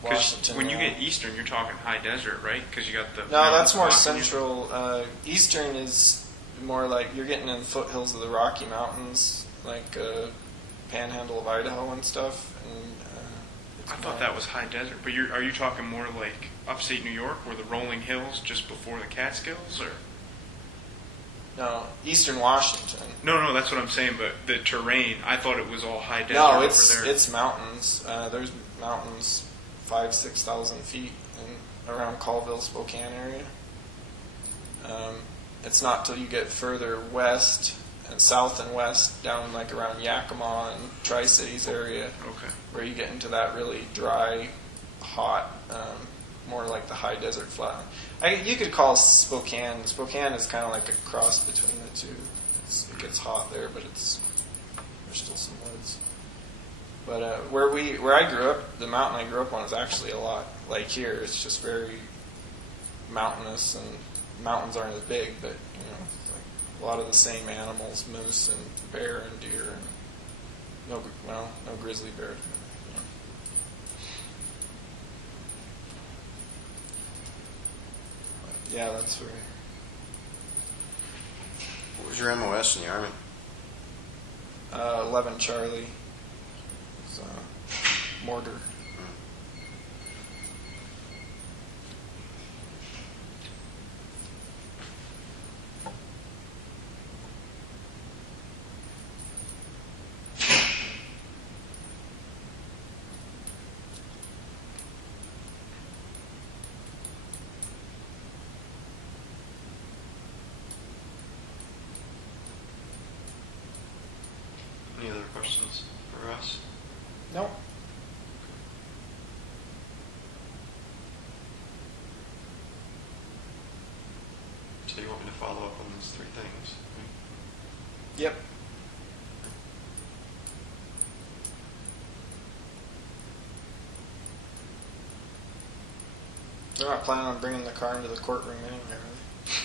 Because Washington. when you now. get Eastern, you're talking high desert, right? Because you got the No, that's mountains more blocking you. central. Eastern is more like you're getting in the foothills of the Rocky Mountains, like Panhandle of Idaho and stuff. And I thought that was high desert, but are you talking more like upstate New York, where the rolling hills just before the Catskills, or? No, Eastern Washington. No, that's what I'm saying. But the terrain, I thought it was all high desert No, over it's there. it's mountains. There's mountains 5,000-6,000 feet around Colville, Spokane area. It's not till you get further west and south and west, down like around Yakima and Tri-Cities area, Okay. where you get into that really dry, hot, more like the high desert flat. You could call Spokane. Spokane is kind of like a cross between the two. It gets hot there, but there's still some woods. But where I grew up, the mountain I grew up on is actually a lot like here. It's just very mountainous, and mountains aren't as big, but it's like a lot of the same animals: moose and bear and deer, and no grizzly bear. Yeah, that's right. What was your MOS in the Army? 11 Charlie. It's, mortar. Any other questions for us? Nope. So you want me to follow up on those 3 things? Yep. They're not planning on bringing the car into the courtroom anyway,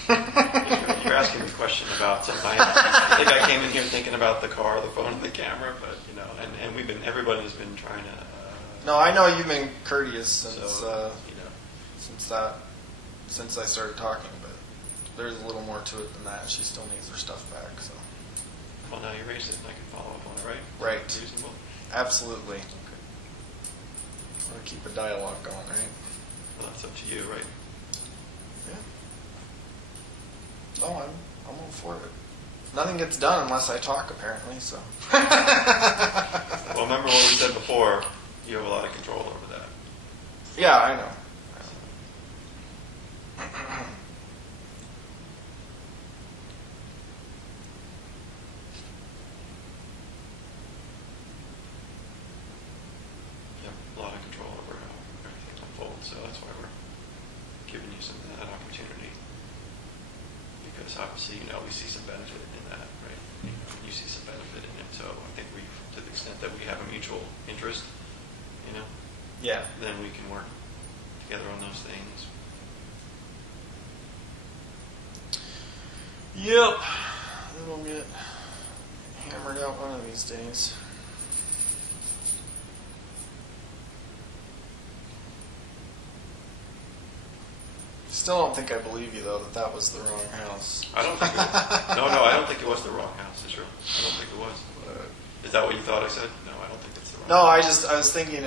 are You're asking me a question about something. I think I came in here thinking about the car, the phone, and the camera, but and everybody's been trying to. No, I know you've been courteous since So, since I started talking, but there's a little more to it than that. She still needs her stuff back, so. Well, now you raised it, and I can follow up on it, right? Right. Reasonable. Absolutely. Okay. Want to keep a dialogue going, right? Well, that's up to you, right? Yeah. Oh, I'm all for it. Nothing gets done unless I talk, apparently, so. Well, remember what we said before. You have a lot of control over that. Yeah, I know. You have a lot of control over how everything unfolds, so that's why we're giving you some of that opportunity. Because obviously, we see some benefit in that, right? You see some benefit in it, so I think to the extent that we have a mutual interest, Yeah. then we can work together on those things. Yep. It'll get hammered out one of these days. Still don't think I believe you, though, that was the wrong house. I don't think I don't think it was the wrong house, is true. I don't think it was. Is that what you thought I said? No, I don't think it's the wrong No, house. I was thinking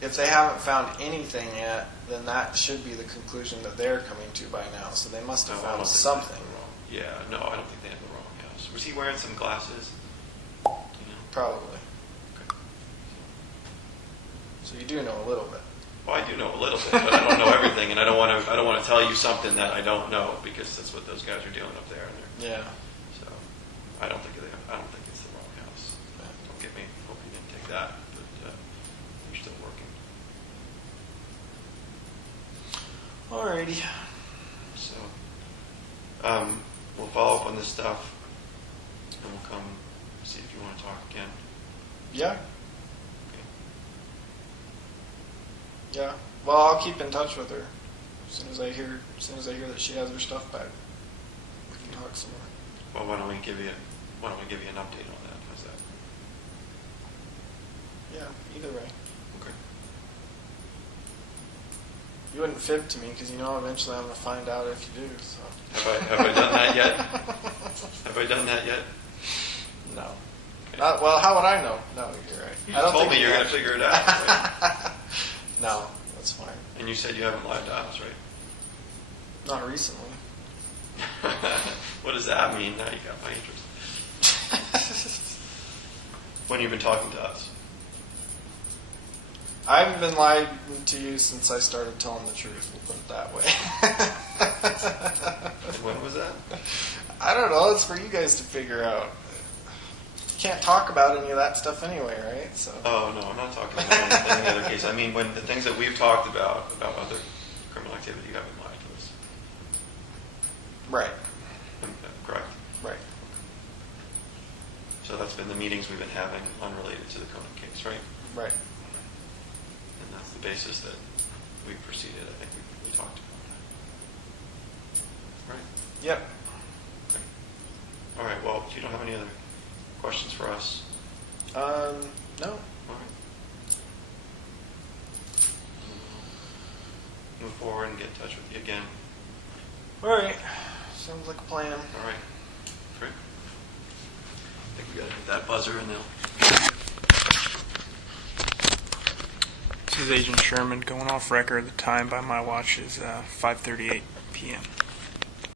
if they haven't found anything yet, then that should be the conclusion that they're coming to by now. So they must have No, I found don't think something. they had the wrong- Yeah, no, I don't think they had the wrong house. Was he wearing some glasses? Do you know? Probably. Okay. So you do know a little bit. Well, I do know a little bit, but I don't know everything, and I don't want to tell you something that I don't know, because that's what those guys are doing up there. And Yeah. so I don't think it's the wrong house. Don't get me. Hope you didn't take that, but they're still working. Alrighty. So we'll follow up on this stuff, and we'll come see if you want to talk again. Yeah. Okay. Yeah. Well, I'll keep in touch with her as soon as I hear that she has her stuff back. We can talk some more. Well, why don't we give you an update on that? How's that? Yeah. Either way, Okay. you wouldn't fib to me because you know eventually I'm gonna find out if you do. So. Have I done that yet? Have I done that yet? No. Okay. Well, how would I know? No, you're right. You I don't told think me you're you going to figure it out, right? No, that's fine. And you said you haven't lied to us, right? Not recently. What does that mean? Now you got my interest. When you've been talking to us? I haven't been lying to you since I started telling the truth. We'll put it that way. And when was that? I don't know. It's for you guys to figure out. You can't talk about any of that stuff anyway, right? So. Oh, no, I'm not talking about any other case. I mean, when the things that we've talked about other criminal activity, you haven't lied to us. Right. Correct? Right. So that's been the meetings we've been having unrelated to the Conan case, right? Right. And that's the basis that we proceeded. I think we talked about that. Right? Yep. Okay. All right. Well, if you don't have any other questions for us, No. all right. Move forward and get in touch with you again. All right. Sounds like a plan. All right. Great. I think we got to hit that buzzer and they'll. This is Agent Sherman going off record. The time by my watch is 5:38 p.m.